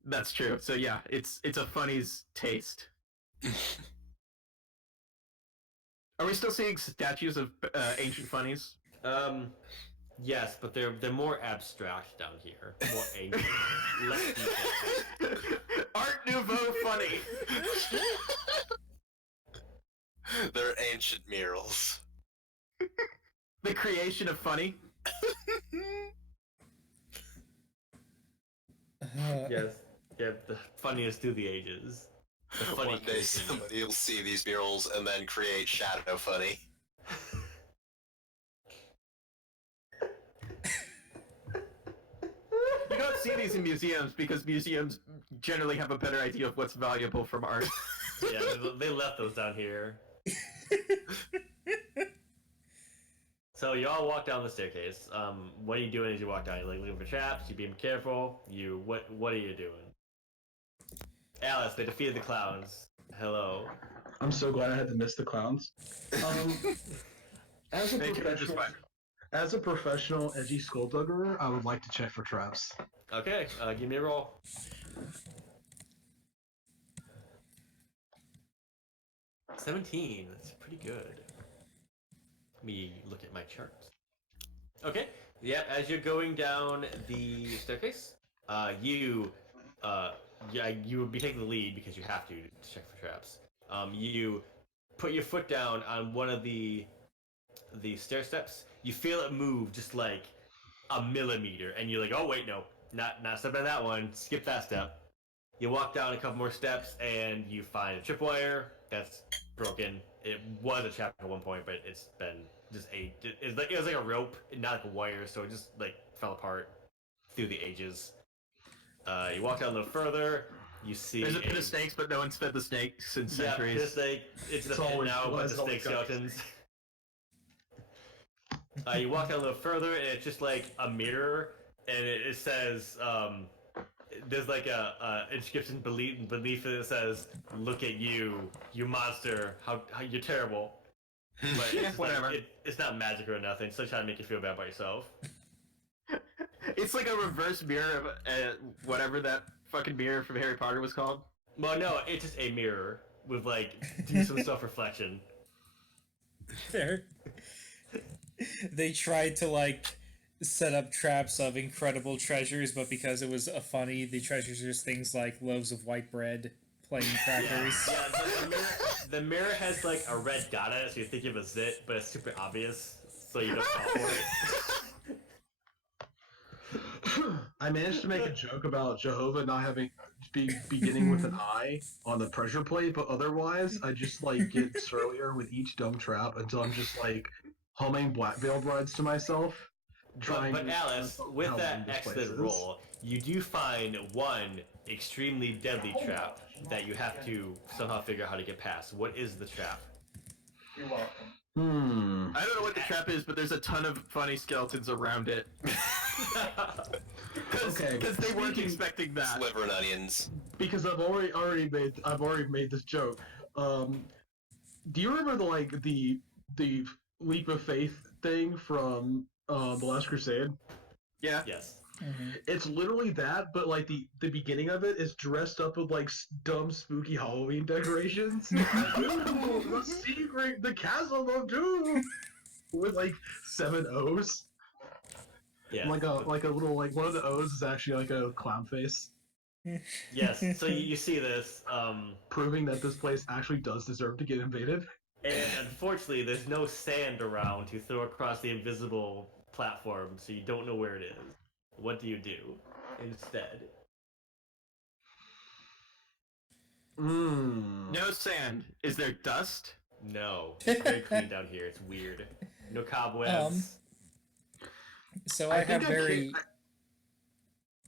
That's true. So yeah, it's a Phunny's taste. Are we still seeing statues of ancient Phunnies? Yes, but they're more abstract down here, more ancient, less detailed. Art Nouveau Phunny. They're ancient murals. The creation of Phunny. Yes, yeah, the funniest through the ages. The funny One day creation. somebody will see these murals and then create Shadow Funny. You don't see these in museums because museums generally have a better idea of what's valuable from art. Yeah, they left those down here. So you all walk down the staircase. What are you doing as you walk down? You like looking for traps? You being careful? What are you doing? Alice, they defeated the clowns. Hello. I'm so glad I had to miss the clowns. As a Thank you, just professional, fine. as a professional edgy skullduggerer, I would like to check for traps. Okay, give me a roll. $17. That's pretty good. Let me look at my charts. Okay. Yeah, as you're going down the staircase, you would be taking the lead because you have to check for traps. You put your foot down on one of the stair steps. You feel it move just like a millimeter, and you're like, oh wait, no, not stepping on that one. Skip that step. You walk down a couple more steps, and you find a tripwire that's broken. It was a trap at one point, but it's been just it was like a rope, not like a wire, so it just like fell apart through the ages. You walk down a little further. You see There's a pit of snakes, but no one's fed the snakes in yeah, centuries. pit of snake. It's the It's pit always- now, but it's the always snake got- skeletons. You walk down a little further, and it's just like a mirror, and it says, there's like a inscription beneath it that says, "Look at you, you monster! How you're terrible." But Yeah, it's just whatever. Like, it's not magic or nothing. So trying to make you feel bad about yourself. It's like a reverse mirror of whatever that fucking mirror from Harry Potter was called. Well, no, it's just a mirror with like decent self-reflection. Fair. They tried to like set up traps of incredible treasures, but because it was a Funny, the treasures are just things like loaves of white bread, plain crackers. Yeah, the mirror has like a red dot on it, so you think you have a zit, but it's super obvious, so you don't fall for it. I managed to make a joke about Jehovah not having beginning with an I on the pressure plate, but otherwise, I just like get surlier with each dumb trap until I'm just like humming Black Veil Brides to myself. trying But to Alice, how with that long this place excellent is. roll, you do find one extremely deadly trap that you have to somehow figure out how to get past. What is the trap? You're welcome. I don't know what the trap is, but there's a ton of funny skeletons around it. Okay, Because they weren't speaking- expecting that. Liver and onions. Because I've already made this joke. Do you remember the leap of faith thing from the Last Crusade? Yeah. Yes. It's literally that, but like the beginning of it is dressed up with like dumb, spooky Halloween decorations. Ooh, the secret, the castle of doom, with like 7 O's. Yeah. Like a little one of the O's is actually like a clown face, Yes. So you see this, proving that this place actually does deserve to get invaded. and unfortunately, there's no sand around to throw across the invisible platform, so you don't know where it is. What do you do instead? No sand. Is there dust? No. It's very clean down here. It's weird. No cobwebs. So I have very.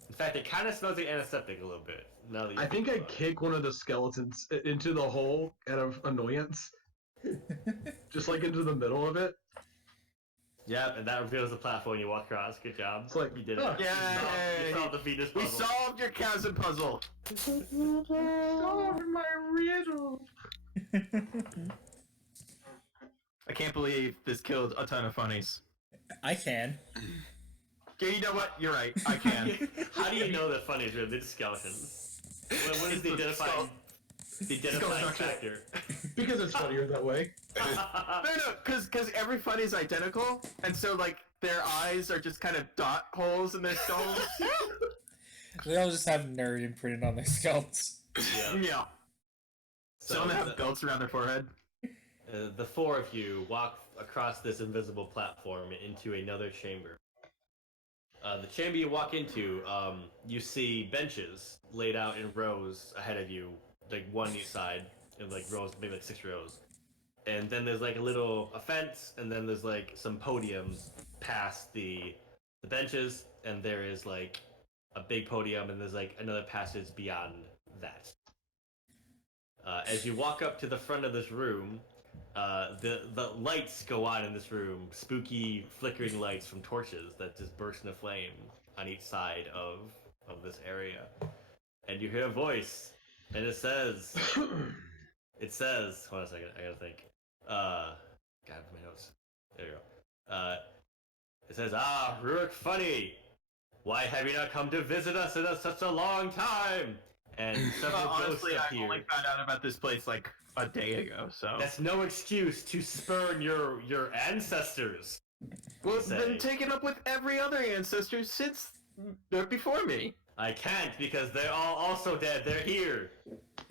In fact, it kind of smells like antiseptic a little bit. Now that you I think about I'd it. kick one of the skeletons into the hole out of annoyance. Just like into the middle of it. Yep, and that reveals the platform you walk across. Good job. It's like, you did it. oh, You solved the Venus We puzzle. solved your chasm puzzle. Solve my riddle. I can't believe this killed a ton of funnies. I can. Yeah, you know what? You're right. I can. How do you know that funnies are the skeletons? What is the identifying factor? Because it's funnier that way. No, because every funny is identical, and so like their eyes are just kind of dot holes in their skulls. They all just have nerd imprinted on their skulls. Yeah. Yeah. Some have belts around their forehead. The four of you walk across this invisible platform into another chamber. The chamber you walk into, you see benches laid out in rows ahead of you, like one each side, in like rows, maybe like 6 rows. And then there's like a fence, and then there's like some podiums past the benches, and there is like a big podium, and there's like another passage beyond that. As you walk up to the front of this room, the lights go on in this room, spooky flickering lights from torches that just burst into flame on each side of this area. And you hear a voice, and it says, hold on a second, I gotta think. God, my notes. There you go. It says, Rurik Phunny, why have you not come to visit us in such a long time? And several Honestly, ghosts I appear. only found out about this place like a day ago, so. That's no excuse to spurn your ancestors. Well, say. then take it up with every other ancestor since before me. I can't because they're all also dead. They're here.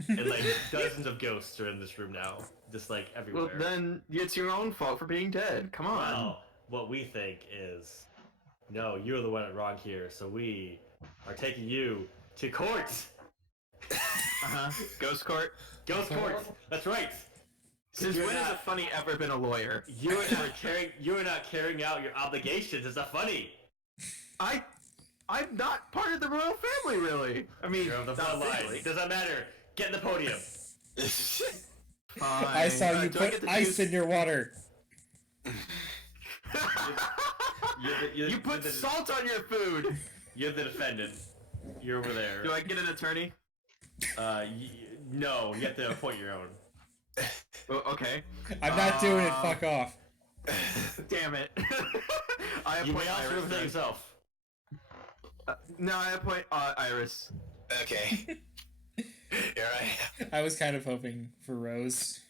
And like dozens of ghosts are in this room now, just like everywhere. Well, then it's your own fault for being dead. Come on. Well, what we think is, no, you're the one wrong here, so we are taking you to court. Ghost court. Ghost court. That's right. Since You're when has not- a funny ever been a lawyer? You are not carrying out your obligations as a funny. I'm not part of the royal family, really. I mean, You're of the not bloodline. really. It doesn't matter. Get in the podium. Fine. I saw you Do I put get to ice choose- in your water. You put salt on your food. You're the defendant. You're over there. Do I get an attorney? No, you have to appoint your own. Oh, okay. I'm not doing it. Fuck off. Damn it. I You appoint may also Iris. represent then. yourself. No, I appoint Iris. Okay. Here I am. I was kind of hoping for Rose.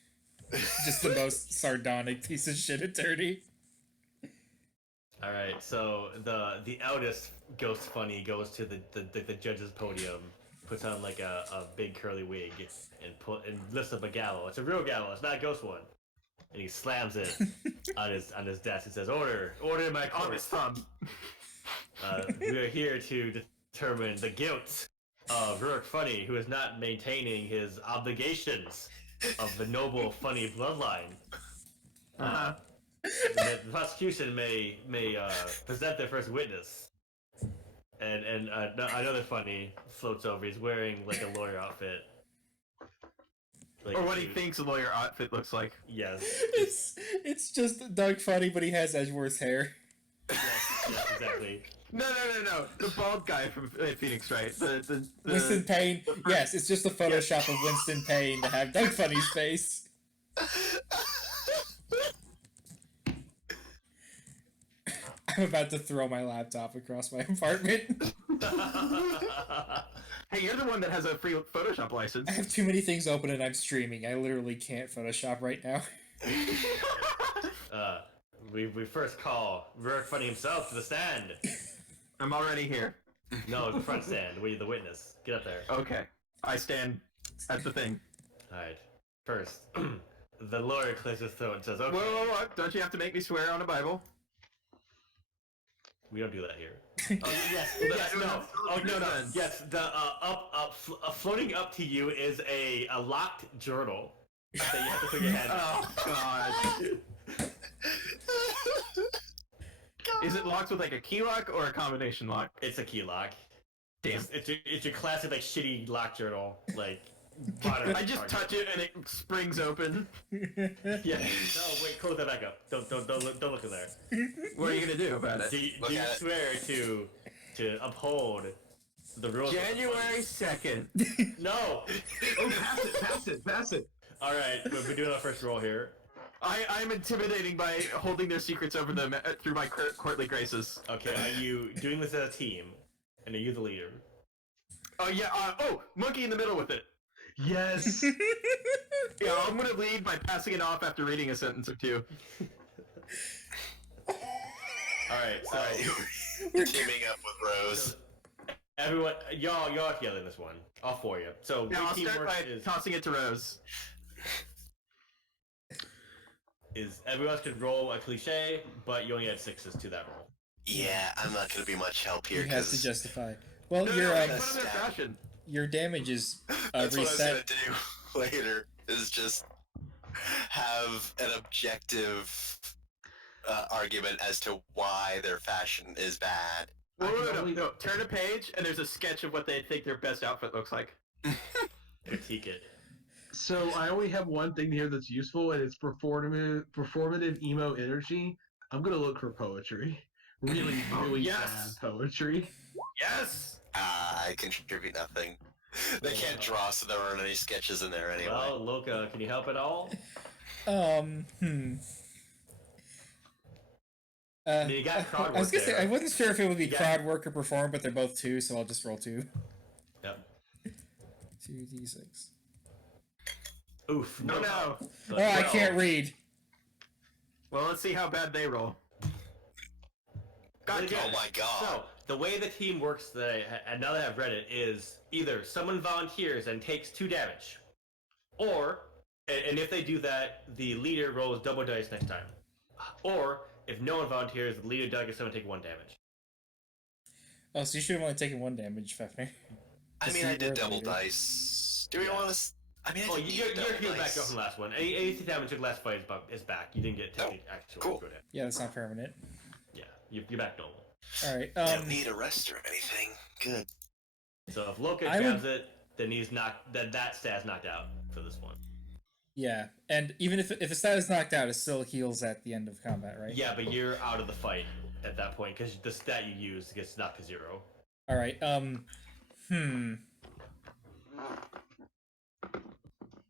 Just the most sardonic piece of shit attorney. All right, so the eldest ghost funny goes to the judge's podium, puts on like a big curly wig, and lifts up a gavel. It's a real gavel. It's not a ghost one. And he slams it on his desk. He says, "Order in my On court. his thumb. We are here to determine the guilt of Rurik Phunny, who is not maintaining his obligations of the noble funny bloodline." The the prosecution may present their first witness. And another Phunny floats over. He's wearing like a lawyer outfit. Like Or what he suit. thinks a lawyer outfit looks like. Yes. It's just Doug Funny, but he has Edgeworth's hair. Yes, exactly. No. The bald guy from Phoenix, right? The Winston Payne. Yes, it's just a Photoshop of Winston Payne to have Doug Funny's face. I'm about to throw my laptop across my apartment. Hey, you're the one that has a free Photoshop license. I have too many things open and I'm streaming. I literally can't Photoshop right now. We first call Rick Phunny himself to the stand. I'm already here. No, the front stand. Where you're the witness. Get up there. Okay. I stand at the thing. Alright. First, the lawyer clears his throat and says, okay. Whoa. Don't you have to make me swear on a Bible? We don't do that here. Oh, yes, no. Oh, no. Yes, the floating up to you is a locked journal that you have to put your hand in. Oh, God. Is it locked with like a key lock or a combination lock? It's a key lock. Damn. It's your classic like shitty lock journal. Like I just touch it and it springs open. Yeah. No, wait. Close that back up. Don't look in there. What are you gonna do about it? Do you swear to uphold the rules? January 2nd. No. Oh, pass it. All right, we're doing our first roll here. I'm intimidating by holding their secrets over them through my courtly graces. Okay, are you doing this as a team? And are you the leader? Oh yeah. Monkey in the middle with it. Yes. Yeah, I'm gonna lead by passing it off after reading a sentence or two. All right, so You're teaming up with Rose. everyone, y'all together in this one, all four of you. So Now I'll start teamwork by is tossing it to Rose. everyone's can roll a cliche, but you only add sixes to that roll. Yeah, I'm not gonna be much help here You have to because justify. Well, No, your make fun of their fashion. your damage is that's what I was gonna reset. do later. Is just have an objective argument as to why their fashion is bad. No. Turn a page and there's a sketch of what they think their best outfit looks like. Critique it. So I only have one thing here that's useful, and it's performative emo energy. I'm gonna look for poetry. Really yes. bad poetry. Yes. Ah, I contribute nothing. They can't draw, so there aren't any sketches in there anyway. Well, Loka, can you help at all? You got crowd I was work gonna say there. I wasn't sure if it would be Yeah. crowd work or perform, but they're both 2, so I'll just roll 2. Yep. 2d6. Oof. No. Oh, I can't read. Well, let's see how bad they roll. God Again, Oh my god. So, the way the team works, and now that I've read it, is either someone volunteers and takes 2 damage, or, and if they do that, the leader rolls double dice next time. Or, if no one volunteers, the leader Doug is someone take 1 damage. Oh, so you should have only taken 1 damage, Fefner. I mean, I did double dice. Do we Yeah. want to? I mean, I Oh, didn't you're need double healed back dice. up from the last one. Any damage took last fight is back. You didn't get actual cool. good hit. Yeah, that's not permanent. Yeah, you're back normal. All right. I don't need a rest or anything. Good. So if Loka I would- grabs it, then he's knocked. That stat's knocked out for this one. Yeah, and even if the stat is knocked out, it still heals at the end of combat, right? Yeah, but you're out of the fight at that point because the stat you use gets knocked to 0. All right.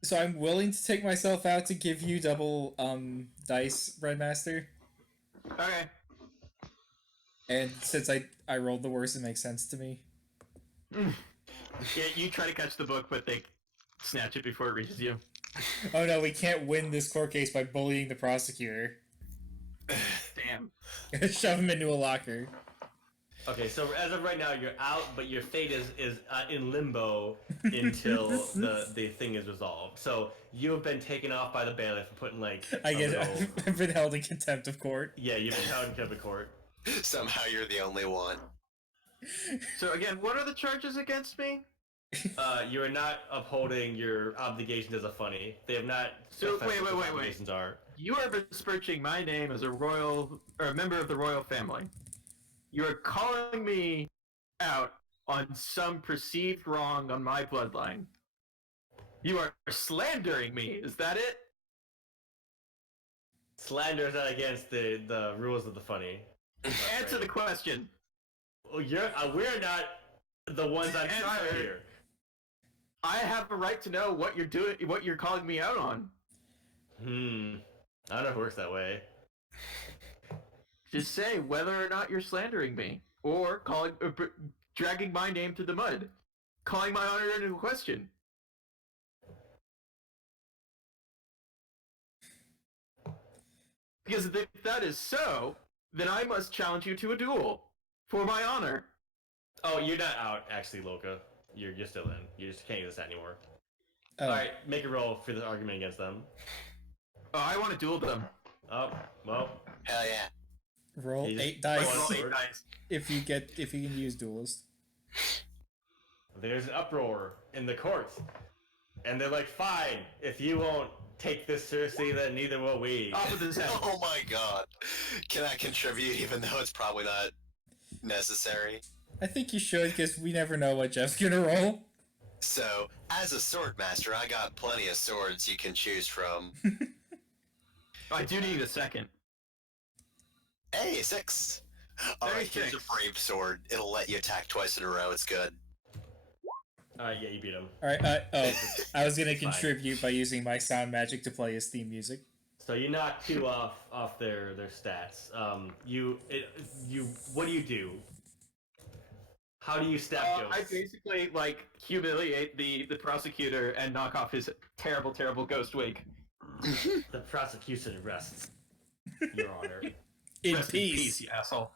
So I'm willing to take myself out to give you double dice, Redmaster. Okay. And since I rolled the worst, it makes sense to me. Yeah, you try to catch the book, but they snatch it before it reaches you. Oh no, we can't win this court case by bullying the prosecutor. Damn. Shove him into a locker. Okay, so as of right now, you're out, but your fate is in limbo until the thing is resolved. So you have been taken off by the bailiff for putting like. I a get little- I've been held in contempt of court. Yeah, you've been held in contempt of court. Somehow you're the only one. So again, what are the charges against me? You are not upholding your obligations as a funny. They have not. So, specified wait. what those obligations are. You are besmirching my name as a royal or a member of the royal family. You are calling me out on some perceived wrong on my bloodline. You are slandering me. Is that it? Slander is not against the rules of the funny. Answer the question. Well, we're not the ones on trial Answer. here. I have a right to know what you're doing, what you're calling me out on. I don't know if it works that way. Just say whether or not you're slandering me, or dragging my name through the mud, calling my honor into question. Because if that is so, then I must challenge you to a duel for my honor. Oh, you're not out, actually, Loka. You're still in. You just can't use that anymore. Oh. Alright, make a roll for the argument against them. Oh, I want to duel them. Oh, well. Hell yeah. Roll You just 8 dice roll Roll 8 dice. if you can use duelist. There's an uproar in the court. And they're like, fine, if you won't take this seriously, then neither will we. Off with his head. Oh my god. Can I contribute even though it's probably not necessary? I think you should, because we never know what Jeff's gonna roll. So, as a sword master, I got plenty of swords you can choose from. I do need a second. Hey, 6! Alright, here's a 6. brave sword. It'll let you attack twice in a row, it's good. Alright, yeah, you beat him. Alright, I was gonna contribute by using my sound magic to play his theme music. So you knock 2 off their stats. What do you do? How do you stab ghosts? I basically, like, humiliate the prosecutor and knock off his terrible, terrible ghost wig. The prosecution rests, Your Honor. In Rest peace. you asshole.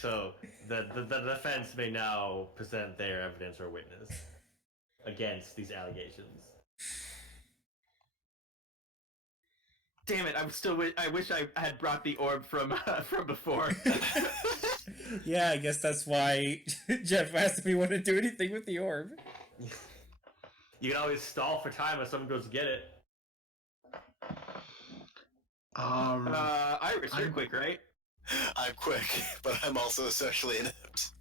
So the defense may now present their evidence or witness against these allegations. Damn it! I wish I had brought the orb from before. Yeah, I guess that's why Jeff asked if he wanted to do anything with the orb. You can always stall for time if someone goes to get it. Iris, you're quick, right? I'm quick, but I'm also socially inept.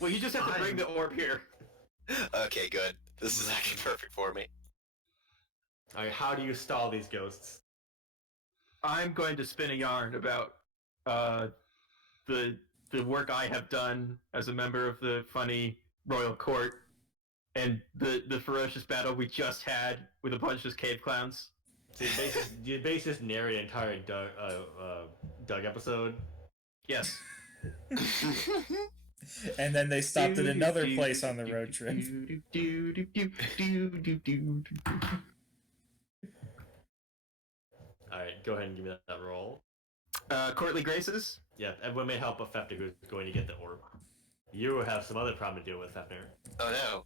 Well, you just have to bring the orb here. Okay, good. This is actually perfect for me. Alright, how do you stall these ghosts? I'm going to spin a yarn about the work I have done as a member of the funny royal court and the ferocious battle we just had with a bunch of cave clowns. So you basically just narrate an entire Doug episode. Yes. And then they stopped at another place on the road trip. Alright, go ahead and give me that roll. Courtly Graces? Yeah, everyone may help Fefner who's going to get the orb. You have some other problem to deal with, Fefner. Oh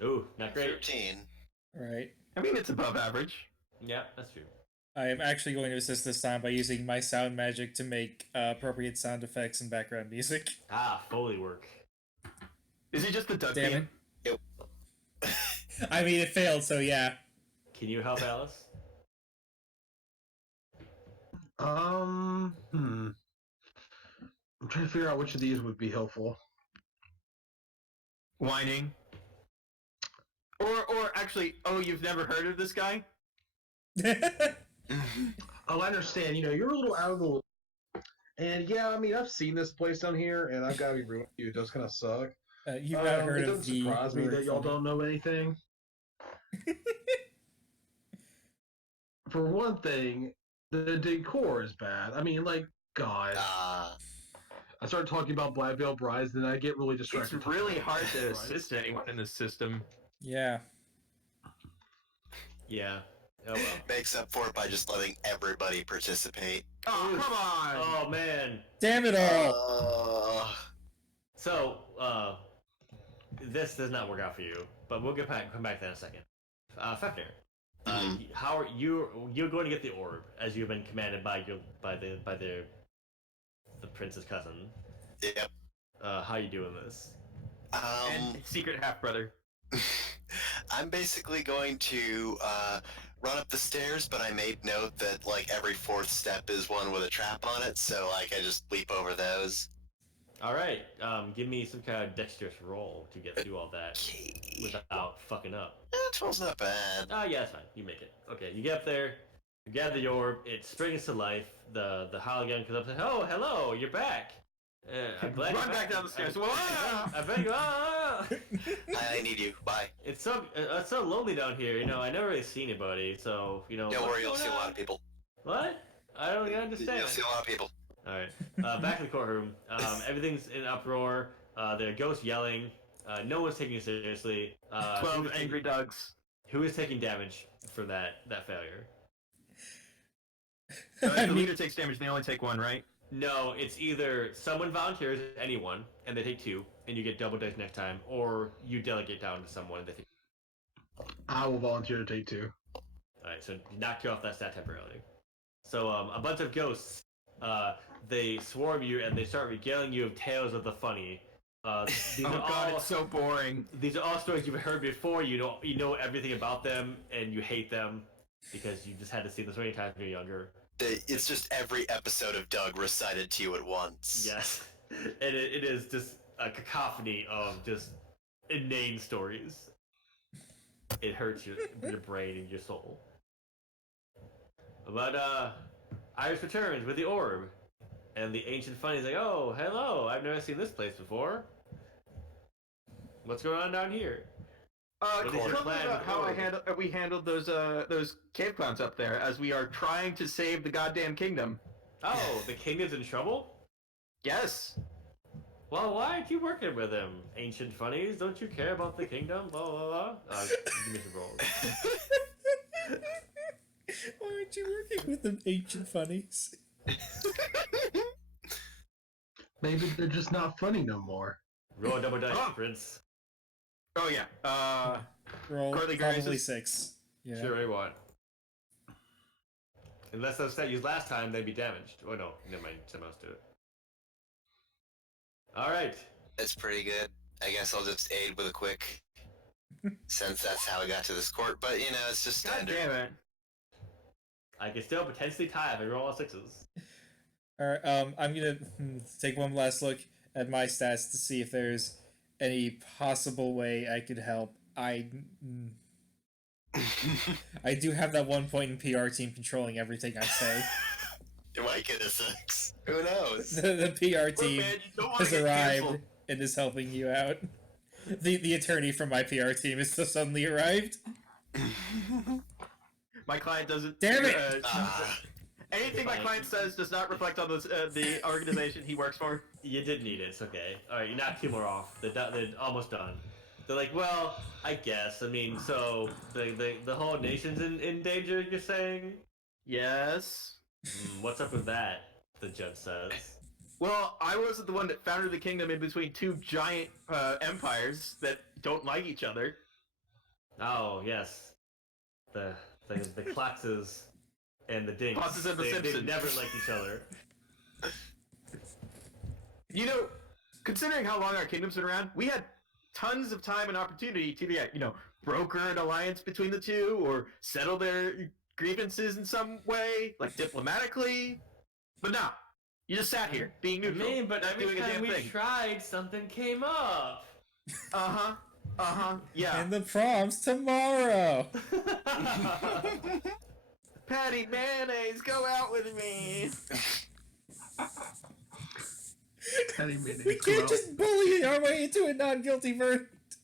no. Ooh, not great. 13. Right. I mean, it's above average. Yeah, that's true. I am actually going to assist this time by using my sound magic to make appropriate sound effects and background music. Ah, Foley work. Is it just the duck Damn theme? Yep. I mean, it failed, so yeah. Can you help Alice? I'm trying to figure out which of these would be helpful. Whining. Or actually, oh, you've never heard of this guy? Oh, I understand. You know, you're a little out of the loop. And yeah, I mean, I've seen this place down here, and I've got to be real with you. It does kind of suck. You've not heard it of doesn't the surprise me word that y'all Phunny. don't know anything. For one thing, the decor is bad. I mean, like, God. I started talking about Black Veil Brides, then I get really distracted. It's really hard to assist anyone in this system. Yeah. Yeah. Oh well. Makes up for it by just letting everybody participate. Oh, come on! Oh man. Damn it all! So, this does not work out for you, but we'll come back to that in a second. Fefner, how are you're going to get the orb as you've been commanded by the prince's cousin. Yep. How are you doing this? And secret half brother. I'm basically going to run up the stairs, but I made note that like every fourth step is one with a trap on it, so like I just leap over those. All right, give me some kind of dexterous roll to get through all that Okay. without fucking up. 12's not bad. Ah, yeah, that's fine. You make it. Okay, you get up there, you gather the orb, it springs to life. The hologram comes up and says, "Oh, hello, you're back. I'm glad Run you're back down the stairs. I bet you. I need you. Bye. It's so lonely down here. You know, I never really see anybody. So you know. Don't what's worry, you'll going see a on? lot of people. What? I don't even understand. You'll see a lot of people. All right, back to the courtroom. Everything's in uproar. There are ghosts yelling. No one's taking it seriously. 12 angry Dougs. Who is taking damage for that failure? If I the mean, leader takes damage, they only take one, right? No, it's either someone volunteers, anyone, and they take 2, and you get double dice next time, or you delegate down to someone and they take. I will volunteer to take 2. All right, so knock you off that stat temporarily. So a bunch of ghosts, they swarm you and they start regaling you of tales of the funny. These Oh are god, all, it's so boring. These are all stories you've heard before. You know everything about them, and you hate them because you just had to see them so many times when you're younger. It's just every episode of Doug recited to you at once. Yes, and it is just a cacophony of just inane stories. It hurts your brain and your soul. But Iris returns with the orb, and the ancient funny's like, "Oh, hello! I've never seen this place before. What's going on down here?" What is Tell your me plan about with how orb? we handled those cave clowns up there as we are trying to save the goddamn kingdom. Oh, the kingdom's in trouble? Yes. Well, why aren't you working with him, ancient funnies? Don't you care about the kingdom? Blah blah blah. Give me some rolls. why aren't you working with them ancient funnies? Maybe they're just not funny no more. Roll a double dice, Oh. Prince. Oh yeah. Roll Courtly probably Graces? 6. Yeah. Sure, I want. Unless that stat used last time, they'd be damaged. Oh no, never mind. Someone else do it. All right. It's pretty good. I guess I'll just aid with a quick, since that's how I got to this court. But you know, it's just God standard. damn it. I can still potentially tie if I roll all 6s. Alright, I'm gonna take one last look at my stats to see if there's any possible way I could help. I do have that 1 point in PR team controlling everything I say. You might get a 6. Who knows? the PR team man, you don't wanna has get arrived canceled. and is helping you out. The attorney from my PR team is so suddenly arrived. My client doesn't. Damn it! Anything my client says does not reflect on the organization he works for. You did need it. It's okay. All right, you knocked 2 more off. They're almost done. They're like, well, I guess. I mean, so the whole nation's in danger. You're saying? Yes. What's up with that? The judge says. Well, I wasn't the one that founded the kingdom in between 2 giant empires that don't like each other. Oh yes, the Klaxes and the Dinks. Klaxes and the they Simpsons. never liked each other. You know, considering how long our kingdom's been around, we had tons of time and opportunity to, broker an alliance between the two or settle their grievances in some way, like diplomatically. But no, you just sat here being I neutral, mean, but not every doing a time damn we thing. tried, something came up. Yeah. And the prom's tomorrow. Patty Mayonnaise, go out with me. Patty Mayonnaise, We come can't out. just bully our way into a non-guilty verdict.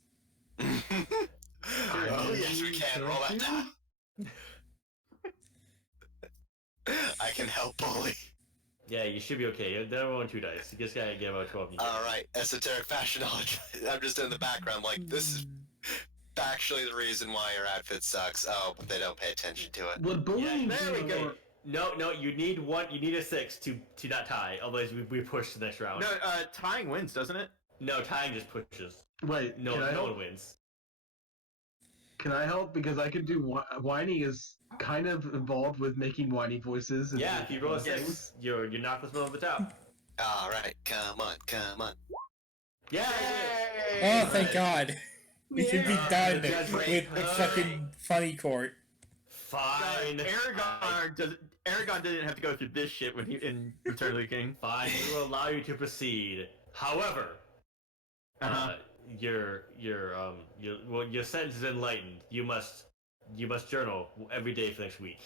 Oh yes, we can. Roll that down. I can help bully. Yeah, you should be okay. You're rolling 2 dice. You just gotta give out 12. Alright, esoteric fashion knowledge. I'm just in the background like, this is actually the reason why your outfit sucks. Oh, but they don't pay attention to it. Would bullying there we be go. more- No, you need one. You need a 6 to not tie. Otherwise, we push to the next round. No, tying wins, doesn't it? No, tying just pushes. Wait, No, can I no help? one wins. Can I help? Because I can do whiny is kind of involved with making whiny voices. And Yeah, if you roll a things. 6, you're knocked this middle of the top. Alright, come on, come on. Yeah. Oh, thank God. We can be done Judge with Ray. the fucking funny court. Fine. Aragon didn't have to go through this shit when he in Return of the King. Fine. We will allow you to proceed. However, your sentence is enlightened. You must journal every day for next week.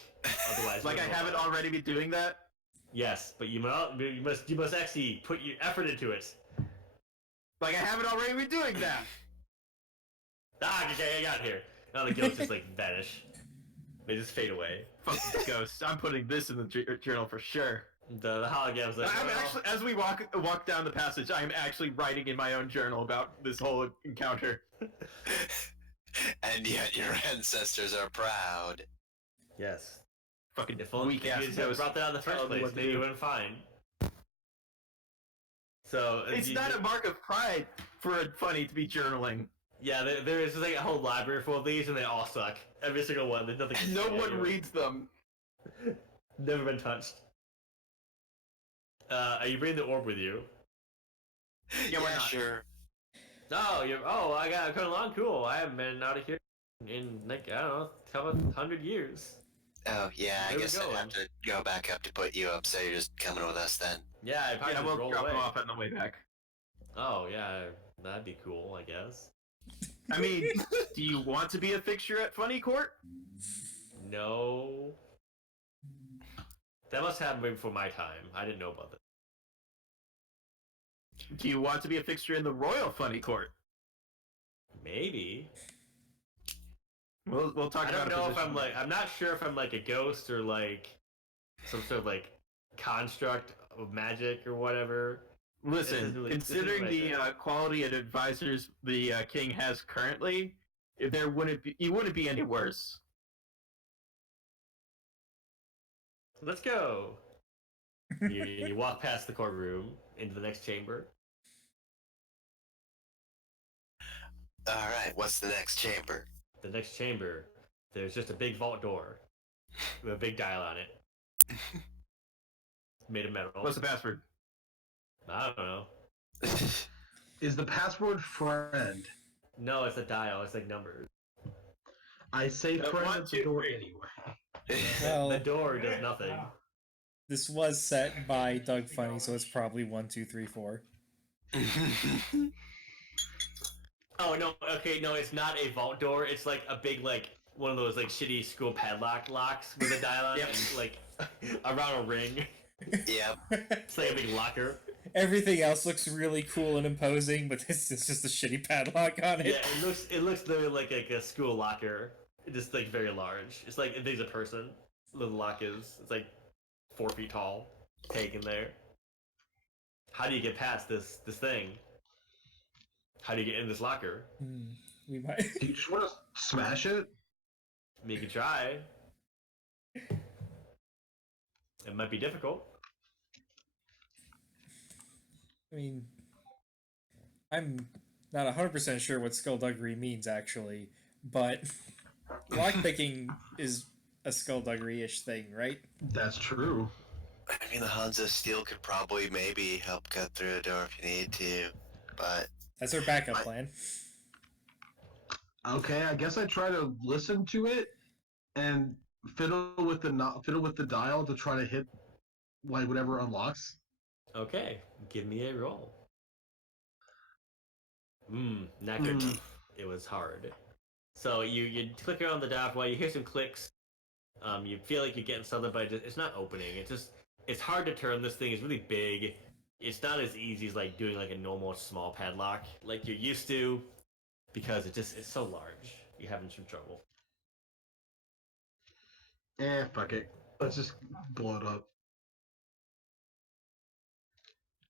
Otherwise, Like I haven't already been doing that. Yes, but you must actually put your effort into it. Like I haven't already been doing that. Okay, I got here. Now the ghosts just like vanish. They just fade away. Fuck these ghosts. I'm putting this in the journal for sure. The hologram's like. I'm actually, as we walk down the passage, I'm actually writing in my own journal about this whole encounter. And yet your ancestors are proud. Yes. Fucking If only weak you ass just ghosts. brought that out in the first Tell me place, what to maybe do. you wouldn't find. So It's not a mark of pride for a Phunny to be journaling. Yeah, there is like a whole library full of these, and they all suck. Every single one. There's nothing. No one reads them. Never been touched. Are you bringing the orb with you? Yeah, why not? Sure. I got coming along. Cool. I haven't been out of here in like I don't know, couple 100 years. Oh, yeah, I Where we guess I'd going? have to go back up to put you up, so you're just coming with us then. Yeah, I probably Yeah, just we'll roll drop away. them off on the way back. Oh yeah, that'd be cool. I guess. I mean, do you want to be a fixture at Phunny Court? No. That must happen way before my time. I didn't know about that. Do you want to be a fixture in the Royal Phunny Court? Maybe. We'll talk I about don't it. know if I'm like. I'm not sure if I'm like a ghost or like some sort of like construct of magic or whatever. Listen, this isn't considering the right quality of advisors the king has currently, you wouldn't be any worse. Let's go. You walk past the courtroom into the next chamber. Alright, what's the next chamber? The next chamber, there's just a big vault door with a big dial on it. It's made of metal. What's the password? I don't know. Is the password friend? No, it's a dial. It's like numbers. I say friend one, at the two, door three. anyway. Well, The door does nothing. this was set by Doug Funny, so it's probably 1, 2, 3, 4. Oh no, okay, no, it's not a vault door. It's like a big like one of those like shitty school padlock locks with a dial on it, and like around a ring. Yep. It's like a big locker. Everything else looks really cool and imposing, but this is just a shitty padlock on it. Yeah, it looks literally like a school locker, just like very large. It's like there's a person. The lock is it's like 4 feet tall, taken there. How do you get past this thing? How do you get in this locker? We might. Do you just want to smash it? You can try. It might be difficult. I mean, I'm not 100% sure what skullduggery means, actually, but lockpicking is a skullduggery-ish thing, right? That's true. I mean, the Hanzo Steel could probably maybe help cut through a door if you need to, but... That's our backup plan. Okay, I guess I try to listen to it and fiddle with the dial to try to hit like whatever unlocks. Okay, give me a roll. Not good enough. It was hard. So you click around the dial while you hear some clicks. You feel like you're getting something, but it's not opening. It's hard to turn. This thing is really big. It's not as easy as like doing like a normal small padlock like you're used to, because it's so large. You're having some trouble. Fuck it. Let's just blow it up.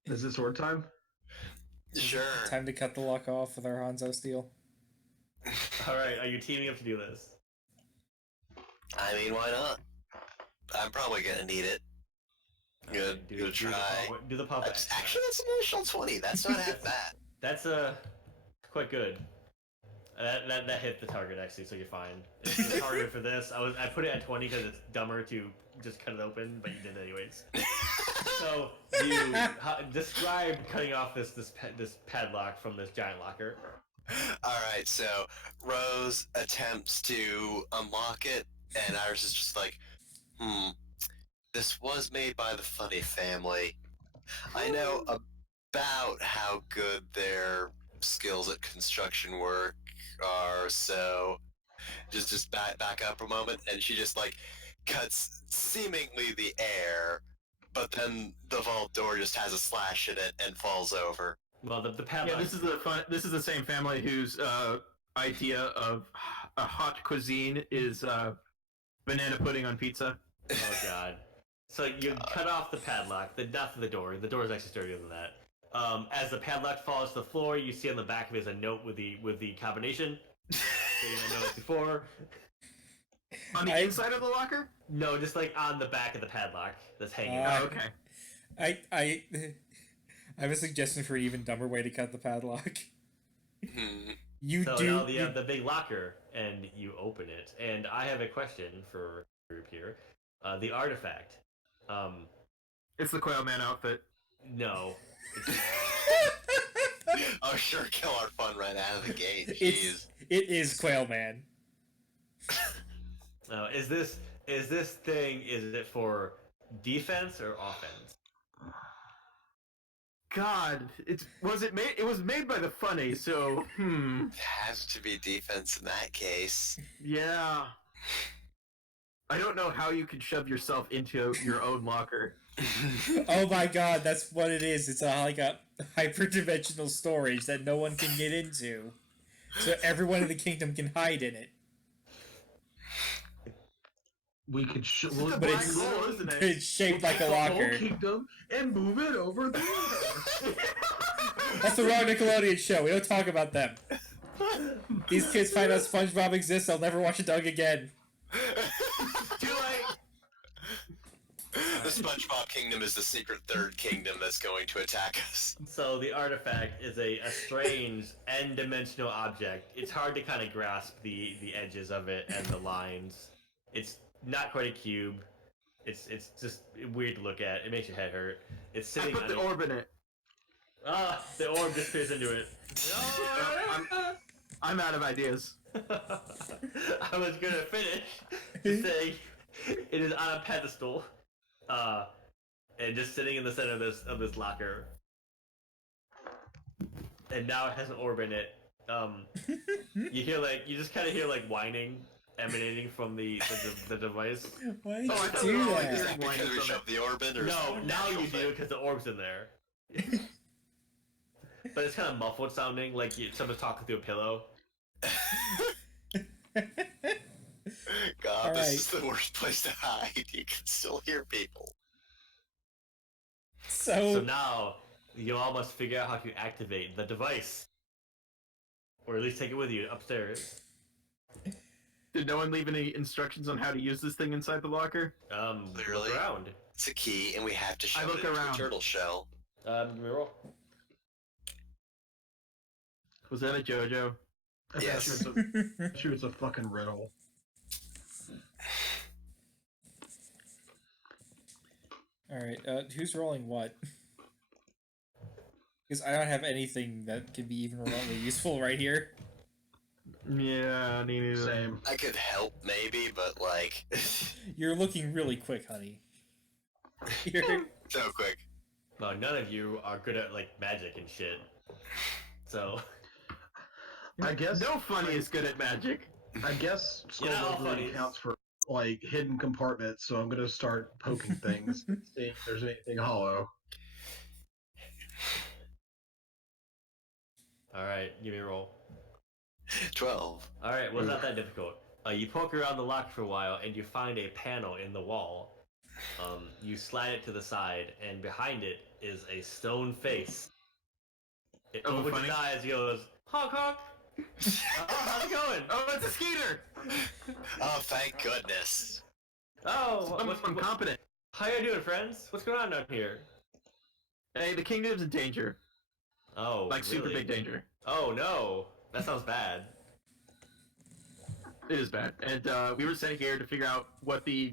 Is it sword time? Sure. Time to cut the lock off with our Hanzo steel. All right, are you teaming up to do this? I mean, why not? I'm probably gonna need it. Gonna try. Do the pump. Actually, that's an initial 20. That's not half bad. That's quite good. That hit the target actually, so you're fine. It's the target for this. I put it at 20 because it's dumber to just cut it open, but you did anyways. So you describe cutting off this padlock from this giant locker. Alright, so Rose attempts to unlock it, and Iris is just like, this was made by the Phunny family. I know about how good their skills at construction work are, so just back up a moment, and she just like cuts seemingly the air, but then the vault door just has a slash in it and falls over. Well, the padlock. Yeah, this is the same family whose idea of a hot cuisine is banana pudding on pizza. Oh god. So you cut off the padlock, not the door. The door is actually sturdier than that. As the padlock falls to the floor, you see on the back of it is a note with the combination. So you noticed before. On the inside of the locker? No, just like on the back of the padlock that's hanging. Oh, okay. I have a suggestion for an even dumber way to cut the padlock. You So do. now you have the big locker, and you open it. And I have a question for the group here. The artifact. It's the Quail Man outfit. No. Oh, sure, kill our fun right out of the gate. Jeez. It is Quail Man. Is this thing? Is it for defense or offense? God, it was made by the Phunny, so It has to be defense in that case. yeah. I don't know how you could shove yourself into your own locker. Oh my god, that's what it is. It's like a hyperdimensional storage that no one can get into. So everyone in the kingdom can hide in it. We could But But it's hole, isn't it? it's shaped like a the whole locker. kingdom and move it over there. That's the wrong Nickelodeon show. We don't talk about them. These kids find out SpongeBob exists, they'll never watch a Doug again. Too late. The SpongeBob Kingdom is the secret third kingdom that's going to attack us. So the artifact is a strange n-dimensional object. It's hard to kind of grasp the edges of it and the lines. It's not quite a cube. It's just weird to look at. It makes your head hurt. It's I sitting put the on orb in it. the orb disappears into it. I'm out of ideas. I was gonna finish to say it is on a pedestal, and just sitting in the center of this locker. And now it has an orb in it. You just kind of hear like whining emanating from the device. Why did Oh, I you thought do we were all like that? this- Because we shoved the orb in, or No, some now natural you do thing? because the orb's in there. But it's kind of muffled sounding, like someone's talking through a pillow. God, All this right. is the worst place to hide. You can still hear people. So now you all must figure out how to activate the device, or at least take it with you upstairs. Did no one leave any instructions on how to use this thing inside the locker? Clearly. Look around. It's a key, and we have to shove look it into around. a turtle shell. Give me a roll. Was that a JoJo? Yes. I'm sure it's a fucking riddle. Alright, who's rolling what? Because I don't have anything that could be even remotely useful right here. Yeah, me neither. Same. I could help, maybe, but like, You're looking really quick, honey. You're... so quick. Well, none of you are good at like magic and shit. So I guess No Phunny is good at magic. I guess You're not all skullduggery funnies. counts for like hidden compartments, so I'm gonna start poking things, seeing if there's anything hollow. all right, give me a roll. 12. All right, well, it's not that difficult. You poke around the lock for a while, and you find a panel in the wall. You slide it to the side, and behind it is a stone face. It Oh, opens funny. its eyes, and goes, honk honk. Oh, how's it going? Oh, it's a skeeter! Oh, thank goodness. Oh, I'm competent. how you doing, friends? What's going on down here? Hey, the kingdom's in danger. Oh, Like, super really? big danger. Oh no, that sounds bad. It is bad. And we were sent here to figure out what the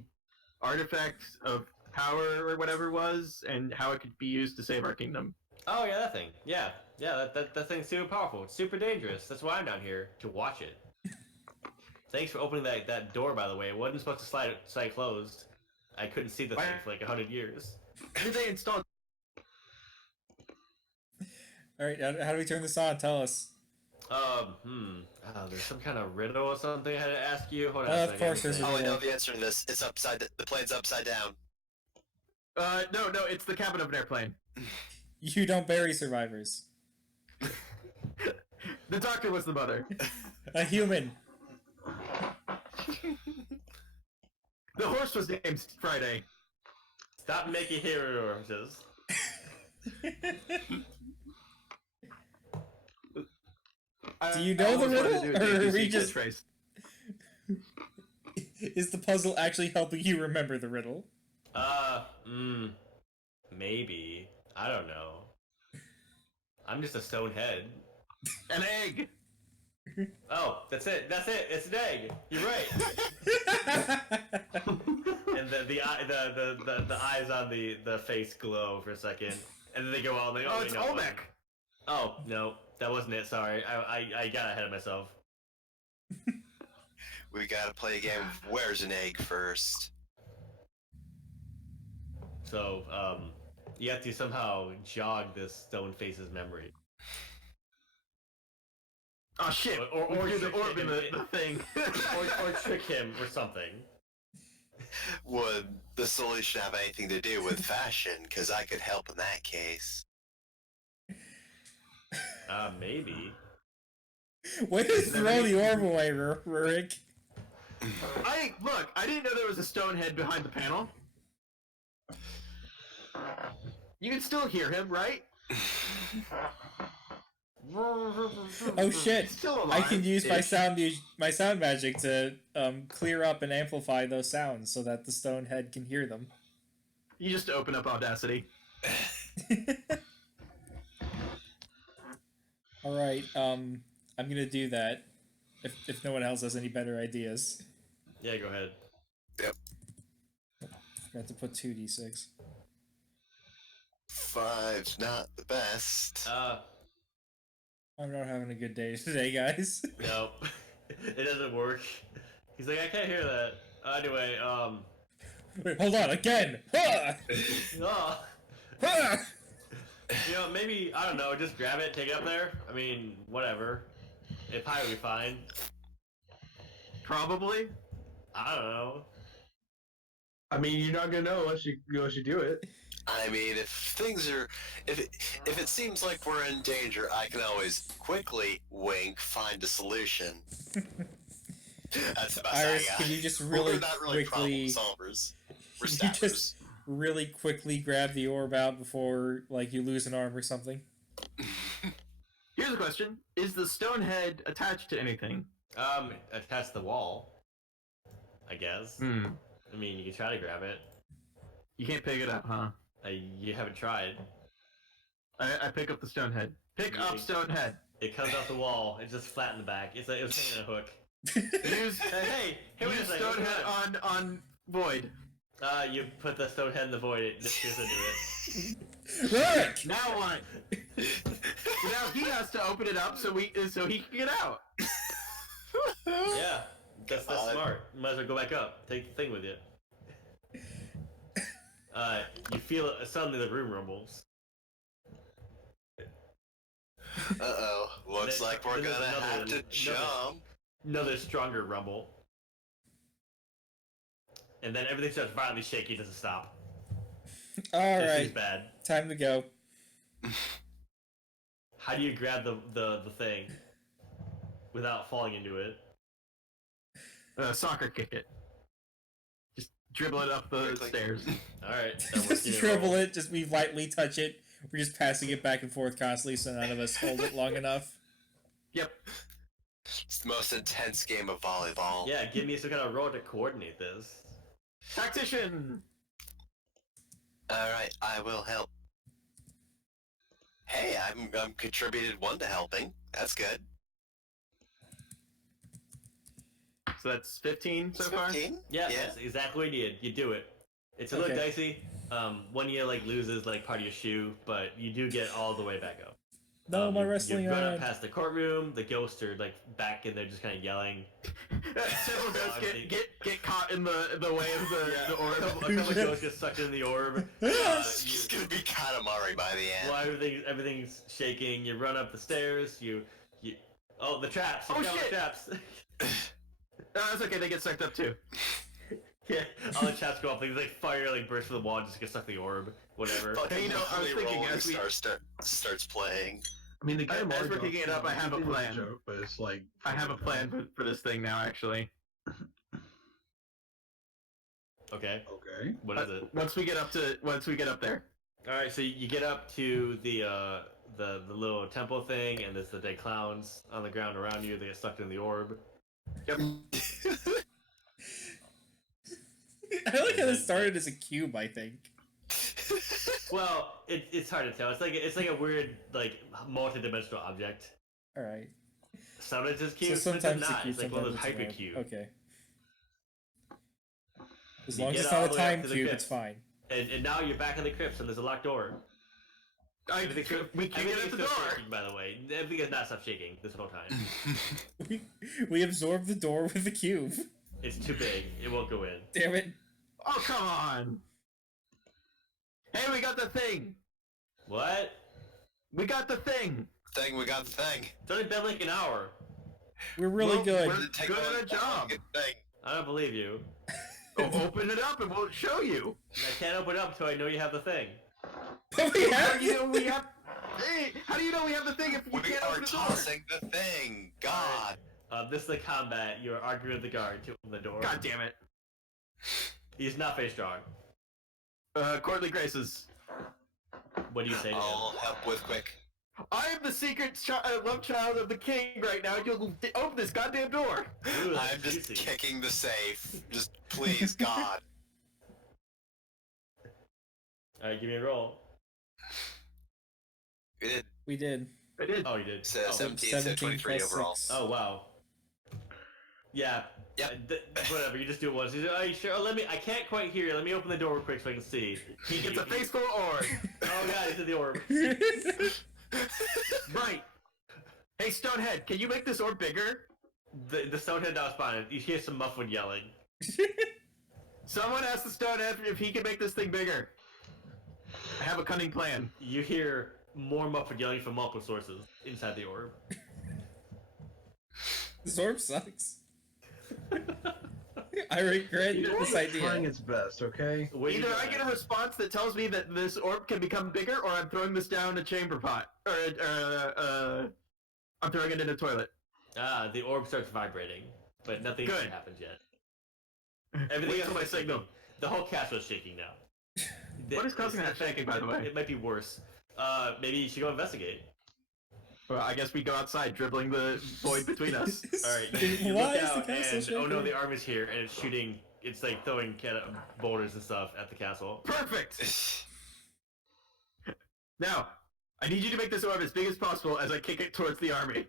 artifact of power or whatever was, and how it could be used to save our kingdom. Oh yeah, that thing. Yeah, Yeah, that thing's super powerful. It's super dangerous. That's why I'm down here to watch it. Thanks for opening that door, by the way. It wasn't supposed to slide closed. I couldn't see the thing for like 100 years. Did they install? All right, how do we turn this on? Tell us. There's some kind of riddle or something I had to ask you. Hold on a second. Of course, there's a Oh, I know riddle. the answer to this. It's upside. The plane's upside down. No, it's the cabin of an airplane. You don't bury survivors. The doctor was the mother. A human. The horse was named Friday. Stop making hero references. Do you know the riddle, or are we just? Trace. Is the puzzle actually helping you remember the riddle? Maybe. I don't know. I'm just a stone head. An egg. Oh, that's it. That's it. It's an egg. You're right. And the eyes on the face glow for a second, and then they go all. Oh, it's Olmec. Oh no, that wasn't it. Sorry, I got ahead of myself. We gotta play a game of where's an egg first. So you have to somehow jog this stone face's memory. Oh shit! Or do the trick orb in him. the thing. or trick him or something. Would the solution have anything to do with fashion? Because I could help in that case. Maybe. Way to throw the orb away, Rurik. I didn't know there was a stone head behind the panel. You can still hear him, right? Oh shit! He's still I alive. can use my sound magic to clear up and amplify those sounds so that the stone head can hear them. You just open up Audacity. All right, I'm gonna do that. If no one else has any better ideas. Yeah, go ahead. Yep. Forgot to put 2d6. 5's not the best. I'm not having a good day today, guys. No, it doesn't work. He's like, I can't hear that. Anyway, Wait, hold on, again! Ah! oh, Ah! maybe I don't know. Just grab it, take it up there. I mean, whatever. It probably will be fine. Probably. I don't know. I mean, you're not gonna know unless you do it. I mean, if it seems like we're in danger, I can always quickly find a solution. That's the best Iris, I got. can you just We're really not really quickly? problem solvers. We're Can you staffers. just really quickly grab the orb out before, like, you lose an arm or something? Here's a question: is the stone head attached to anything? Attach the wall. I guess. I mean, you can try to grab it. You can't pick it up, huh? You haven't tried. I pick up the stone head. Pick up stone head. It comes off the wall. It's just flat in the back. It was hanging on a hook. Use Hey, wait a use second. stone head on void. You put the stone head in the void. It just goes into it. Rurik! Now what? Now he has to open it up so he can get out. Yeah, that's God. smart. You might as well go back up. Take the thing with you. You feel it, suddenly the room rumbles. Uh-oh. Looks Then- like we're then there's gonna have to another- jump. Another stronger rumble. And then everything starts violently shaking. It doesn't stop. It seems Alright, bad. time to go. How do you grab the thing without falling into it? Soccer kick it. Just dribble it up the Quickly. stairs. Alright, Just dribble it, just we lightly touch it. We're just passing it back and forth constantly so none of us hold it long enough. Yep. It's the most intense game of volleyball. Yeah, give me some kind of role to coordinate this. Tactician. Alright, I will help. Hey, I'm contributed 1 to helping. That's good. So that's 15 so far. 15? Yeah, that's exactly what you need. You do it. It's a little Okay. dicey. One you loses part of your shoe, but you do get all the way back up. No, my You wrestling run up on. past the courtroom. The ghosts are like back in there, just kind of yelling. Several ghosts everything- get caught in the way of the A orb. couple of ghosts get sucked in the orb. It's just gonna be Katamari by the end. While everything's shaking, you run up the stairs. You oh, the traps! You Oh, found the shit! traps! No, it's okay. They get sucked up too. Yeah, all the traps go off. Like fire, like bursts from the wall, just get stuck in the orb. Whatever. Fucking you know, I was Holy thinking Rolling as we- Star starts playing. I mean, the As Katamari we're kicking it up, I have a plan. Joke, but it's like I have a plan for this thing now. Actually, Okay. Okay. What is it? once we get up there. All right, so you get up to the little temple thing, and there's the dead clowns on the ground around you. They get sucked in the orb. I like how this started as a cube. I think. Well, it's hard to tell. It's like a weird like multi-dimensional object. All right. Sometimes it's So cube, sometimes sometimes it's not. a cube, It's like one of those sometimes it's hypercube. round. Okay. As You long as get it's all not a the way up time to the cube, crypt. it's fine. And now you're back in the crypts, and there's a locked door. We can't get at the door. Shaking, by the way, everything has not stopped shaking this whole time. We absorbed the door with the cube. It's too big. It won't go in. Damn it. Oh, come on! Hey, we got the thing. What? We got the thing. We got the thing. It's only been like an hour. We're really Well, good. we're- Take Good one at our job. fucking thing. I don't believe you. Open it up and we'll show you. I can't open it up until I know you have the thing. But we How have do you know we have? Hey, how do you know we have the thing if we We can't are open the door? tossing the thing. God. This is the combat. You're arguing with the guard to open the door. God damn it. He's not very strong. Courtly Graces. What do you say to him? I'll help with quick. I am the secret love child of the king right now. You'll open this goddamn door. Ooh, that's I'm just juicy. kicking the safe. Just please, God. Alright, give me a roll. We did We did. I did. Oh, you did. so Oh. 17, so 23 plus overall. 6. Oh, wow. Yeah. Yep. Whatever, you just do it once. You say, are you sure? Oh, I can't quite hear you. Let me open the door real quick so I can see. He gets a face full of orb. Oh god, it's in the orb. Right. Hey, Stonehead, can you make this orb bigger? The stonehead now spotted. You hear some muffled yelling. Someone ask the Stonehead if he can make this thing bigger. I have a cunning plan. You hear more muffled yelling from multiple sources inside the orb. Zorb sucks. I regret You know, this it's trying idea. its best, okay? What do you Either I do? get a response that tells me that this orb can become bigger, or I'm throwing this down a chamber pot. Or, I'm throwing it in a toilet. The orb starts vibrating, but nothing Good. happens yet. Everything Wait else till my is shaking. signal. The whole castle is shaking now. What is causing that shaking, by the way? It might be worse. Maybe you should go investigate. Well, I guess we go outside, dribbling the void between us. Alright, you Why look is the out castle and, oh no, shaking? the army's here, and it's shooting, it's like throwing boulders and stuff at the castle. Perfect! Now, I need you to make this orb as big as possible as I kick it towards the army.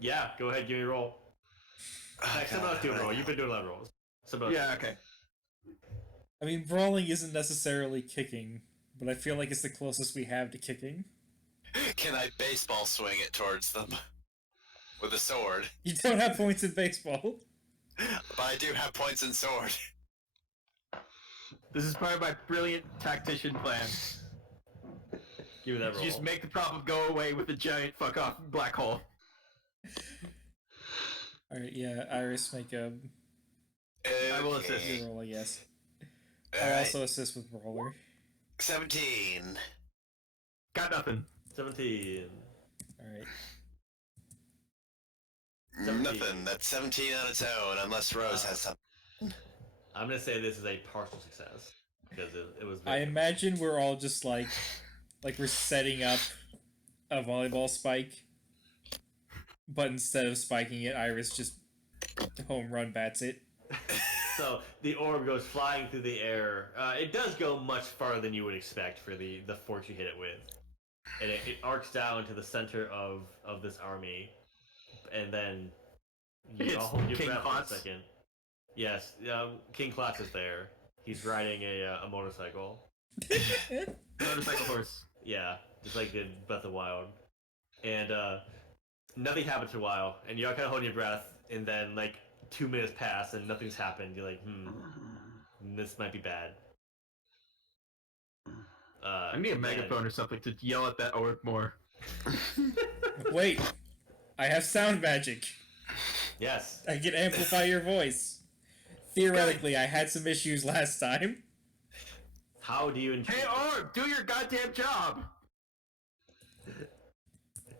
Yeah, go ahead, give me a roll. Heck, someone else do a roll. You've been doing a lot of rolls. Someone else. Yeah, okay. I mean, brawling isn't necessarily kicking, but I feel like it's the closest we have to kicking. Can I baseball swing it towards them with a sword? You don't have points in baseball. But I do have points in sword. This is part of my brilliant tactician plan. Give me that roll. Just make the problem go away with a giant fuck off black hole. Alright, yeah, Iris, make a I will assist. your roll, I guess. All I'll right. also assist with brawler. 17. Got nothing. 17. Alright. 17. Nothing. That's 17 on its own, unless Rose has something. I'm gonna say this is a partial success. Because it was I very... imagine we're all just like we're setting up a volleyball spike, but instead of spiking it, Iris just home run bats it. So the orb goes flying through the air. It does go much farther than you would expect for the force you hit it with. And it arcs down to the center of this army. And then It's I'll hold your King breath for a Klotz. second. Yes, King Klotz is there. He's riding a motorcycle. Motorcycle horse. Yeah, just like in Breath of the Wild. And nothing happens for a while, and you're kind of holding your breath, and then like 2 minutes pass and nothing's happened. You're like, this might be bad. I need a megaphone or something to yell at that orc more. Wait, I have sound magic. Yes. I can amplify your voice. Theoretically, I had some issues last time. How do you Hey, orc, do your goddamn job!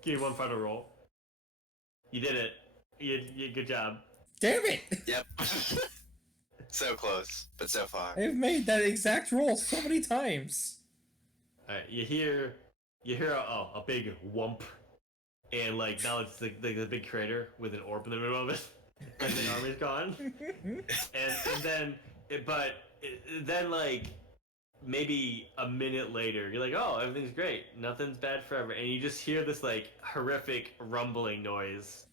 Give me one final roll. You did it. You good job. Damn it! Yep. So close, but so far. I've made that exact roll so many times. Alright, you hear a big whump, and like now it's the big crater with an orb in the middle of it, and the army's gone. and then like maybe a minute later, you're like, oh, everything's great, nothing's bad forever, and you just hear this like horrific rumbling noise,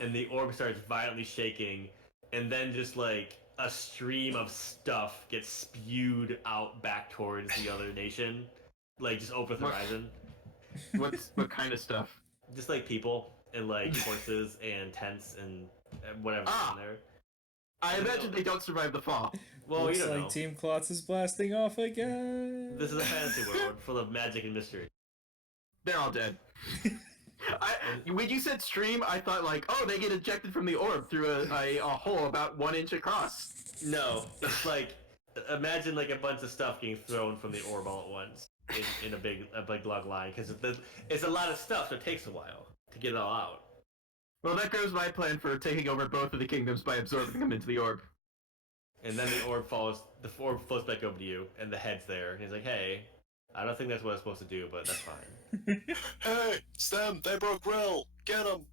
and the orb starts violently shaking, and then just like a stream of stuff gets spewed out back towards the other nation, like just over the horizon. What kind of stuff? Just like people and like horses and tents and whatever's in there. I imagine they don't survive the fall. Well, Looks you don't like know. Team Klotz is blasting off again. This is a fantasy world full of magic and mystery. They're all dead. When you said stream, I thought like, oh, they get ejected from the orb through a hole about 1 inch across. No, it's like imagine like a bunch of stuff getting thrown from the orb all at once in a big log line, because it's a lot of stuff, so it takes a while to get it all out. Well, that goes my plan for taking over both of the kingdoms by absorbing them into the orb. And then the orb floats back over to you, and the head's there, and he's like, hey, I don't think that's what I'm supposed to do, but that's fine. Hey, Stem, they broke Grill. Get them.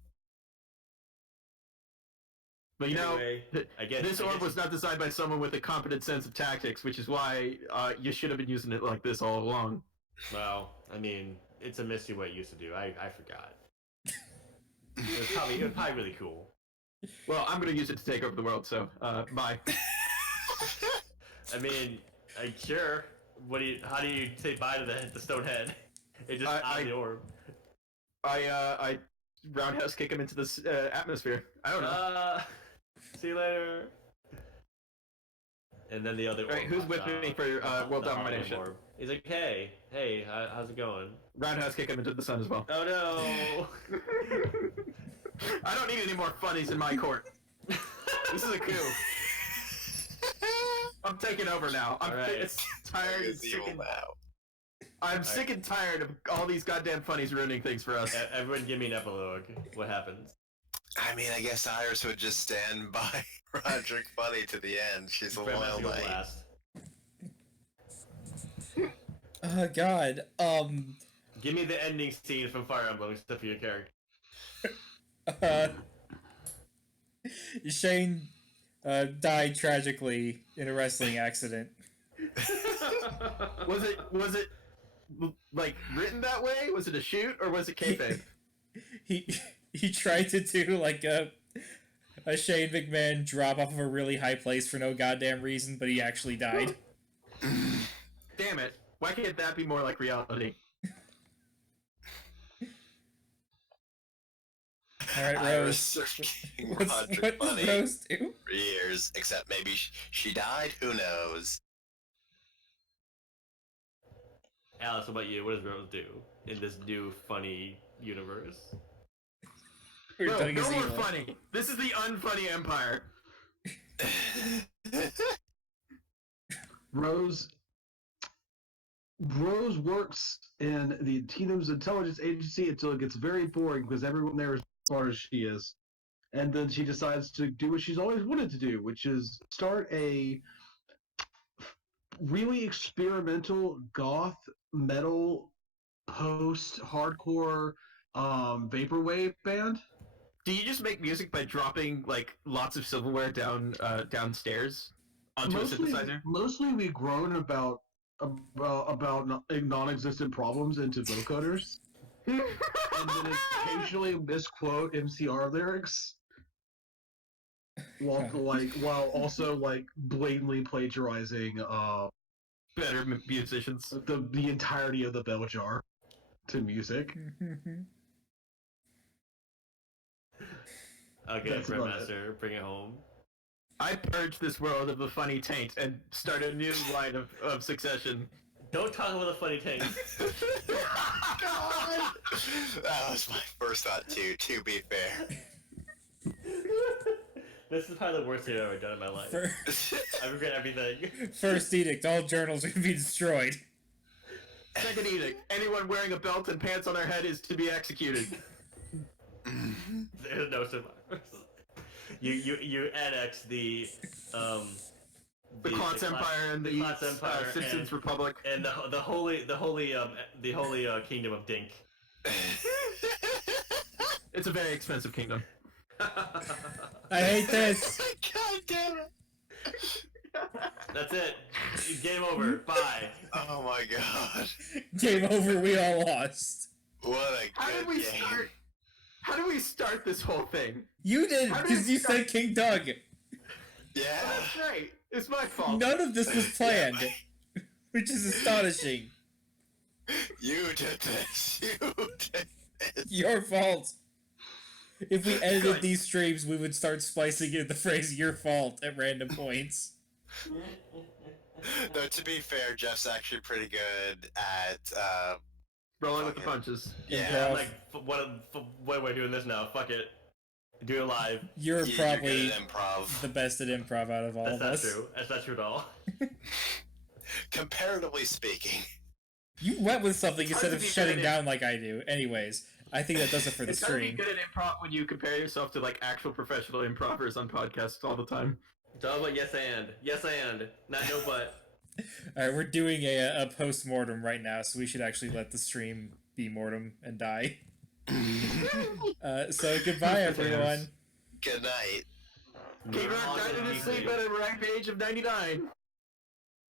But you Anyway, know, this I orb guess- was not designed by someone with a competent sense of tactics, which is why you should have been using it like this all along. Well, I mean, it's a mystery what it used to do. I forgot. It was probably really cool. Well, I'm going to use it to take over the world, so bye. I mean, sure. How do you say bye to the stone head? It just out of the orb. I roundhouse kick him into this atmosphere. I don't know. See you later. And then the other orb. Alright, who's pops with me out, for the world Harlem domination? orb. He's like, hey, how's it going? Roundhouse kick him into the sun as well. Oh no! I don't need any more funnies in my court. This is a coup. I'm taking over now. I'm Alright. tired and Is sick evil and, now. I'm sick and tired of all these goddamn funnies ruining things for us. Everyone, give me an epilogue. What happens? I mean, I guess Iris would just stand by Roderick Funny to the end. She's a Grandma's loyal gonna go knight. last. Oh God. Give me the ending scene from Fire Emblem, except for your character. Shane died tragically in a wrestling accident. Was it like written that way? Was it a shoot or was it kayfabe? He tried to do like a Shane McMahon drop off of a really high place for no goddamn reason, but he actually died. Damn it! Why can't that be more like reality? All right, Rose. Iris searching What Roderick does Funny Rose do? for years, except maybe she died. Who knows? Alice, what about you? What does Rose do in this new funny universe? We're No, doing no his more evil. funny. This is the unfunny empire. Rose works in the kingdom's intelligence agency until it gets very boring because everyone there is as smart as she is. And then she decides to do what she's always wanted to do, which is start a really experimental goth metal post-hardcore vaporwave band. Do you just make music by dropping like lots of silverware downstairs onto a synthesizer? Mostly we've grown about non-existent problems into vocoders, and then occasionally misquote MCR lyrics, while also like blatantly plagiarizing better musicians. The entirety of the bell jar to music. Okay, That's about Grandmaster, bring it home. I purge this world of the funny taint and start a new line of succession. Don't talk about the funny things. God! That was my first thought too, to be fair. This is probably the worst thing I've ever done in my life. I regret everything. First edict: all journals are to be destroyed. Second edict: anyone wearing a belt and pants on their head is to be executed. There's no survivors. You annex the Klotz Empire and the Klotz Empire Citizens Republic and the holy kingdom of Dink. It's a very expensive kingdom. I hate this. God damn it! That's it. Game over. Bye. Oh my god. Game over. We all lost. What a How did good we game. start? How did we start this whole thing? You did, How did because it you start? said King Doug. Yeah. That's right. It's my fault. None of this was planned, which is astonishing. You did this. You did this. Your fault. If we edited Good. these streams, we would start splicing in the phrase "your fault" at random points. Though to be fair, Jeff's actually pretty good at Rolling with the punches. yeah. I'm like, what am I doing this now? Fuck it. Do it live. You're You're probably good at improv. the best at improv out of all That's of not us. true. That's not true at all. Comparatively speaking. You went with something It's instead hard of to be shutting good at down like I do. Anyways, I think that does it for the It's hard to be stream. good at improv when you compare yourself to like actual professional improvers on podcasts all the time. It's all about yes and, not no but. Alright, we're doing a post-mortem right now, so we should actually let the stream be mortem and die. So goodbye, everyone. Good night. King Rock died in his sleep at a rank age of 99.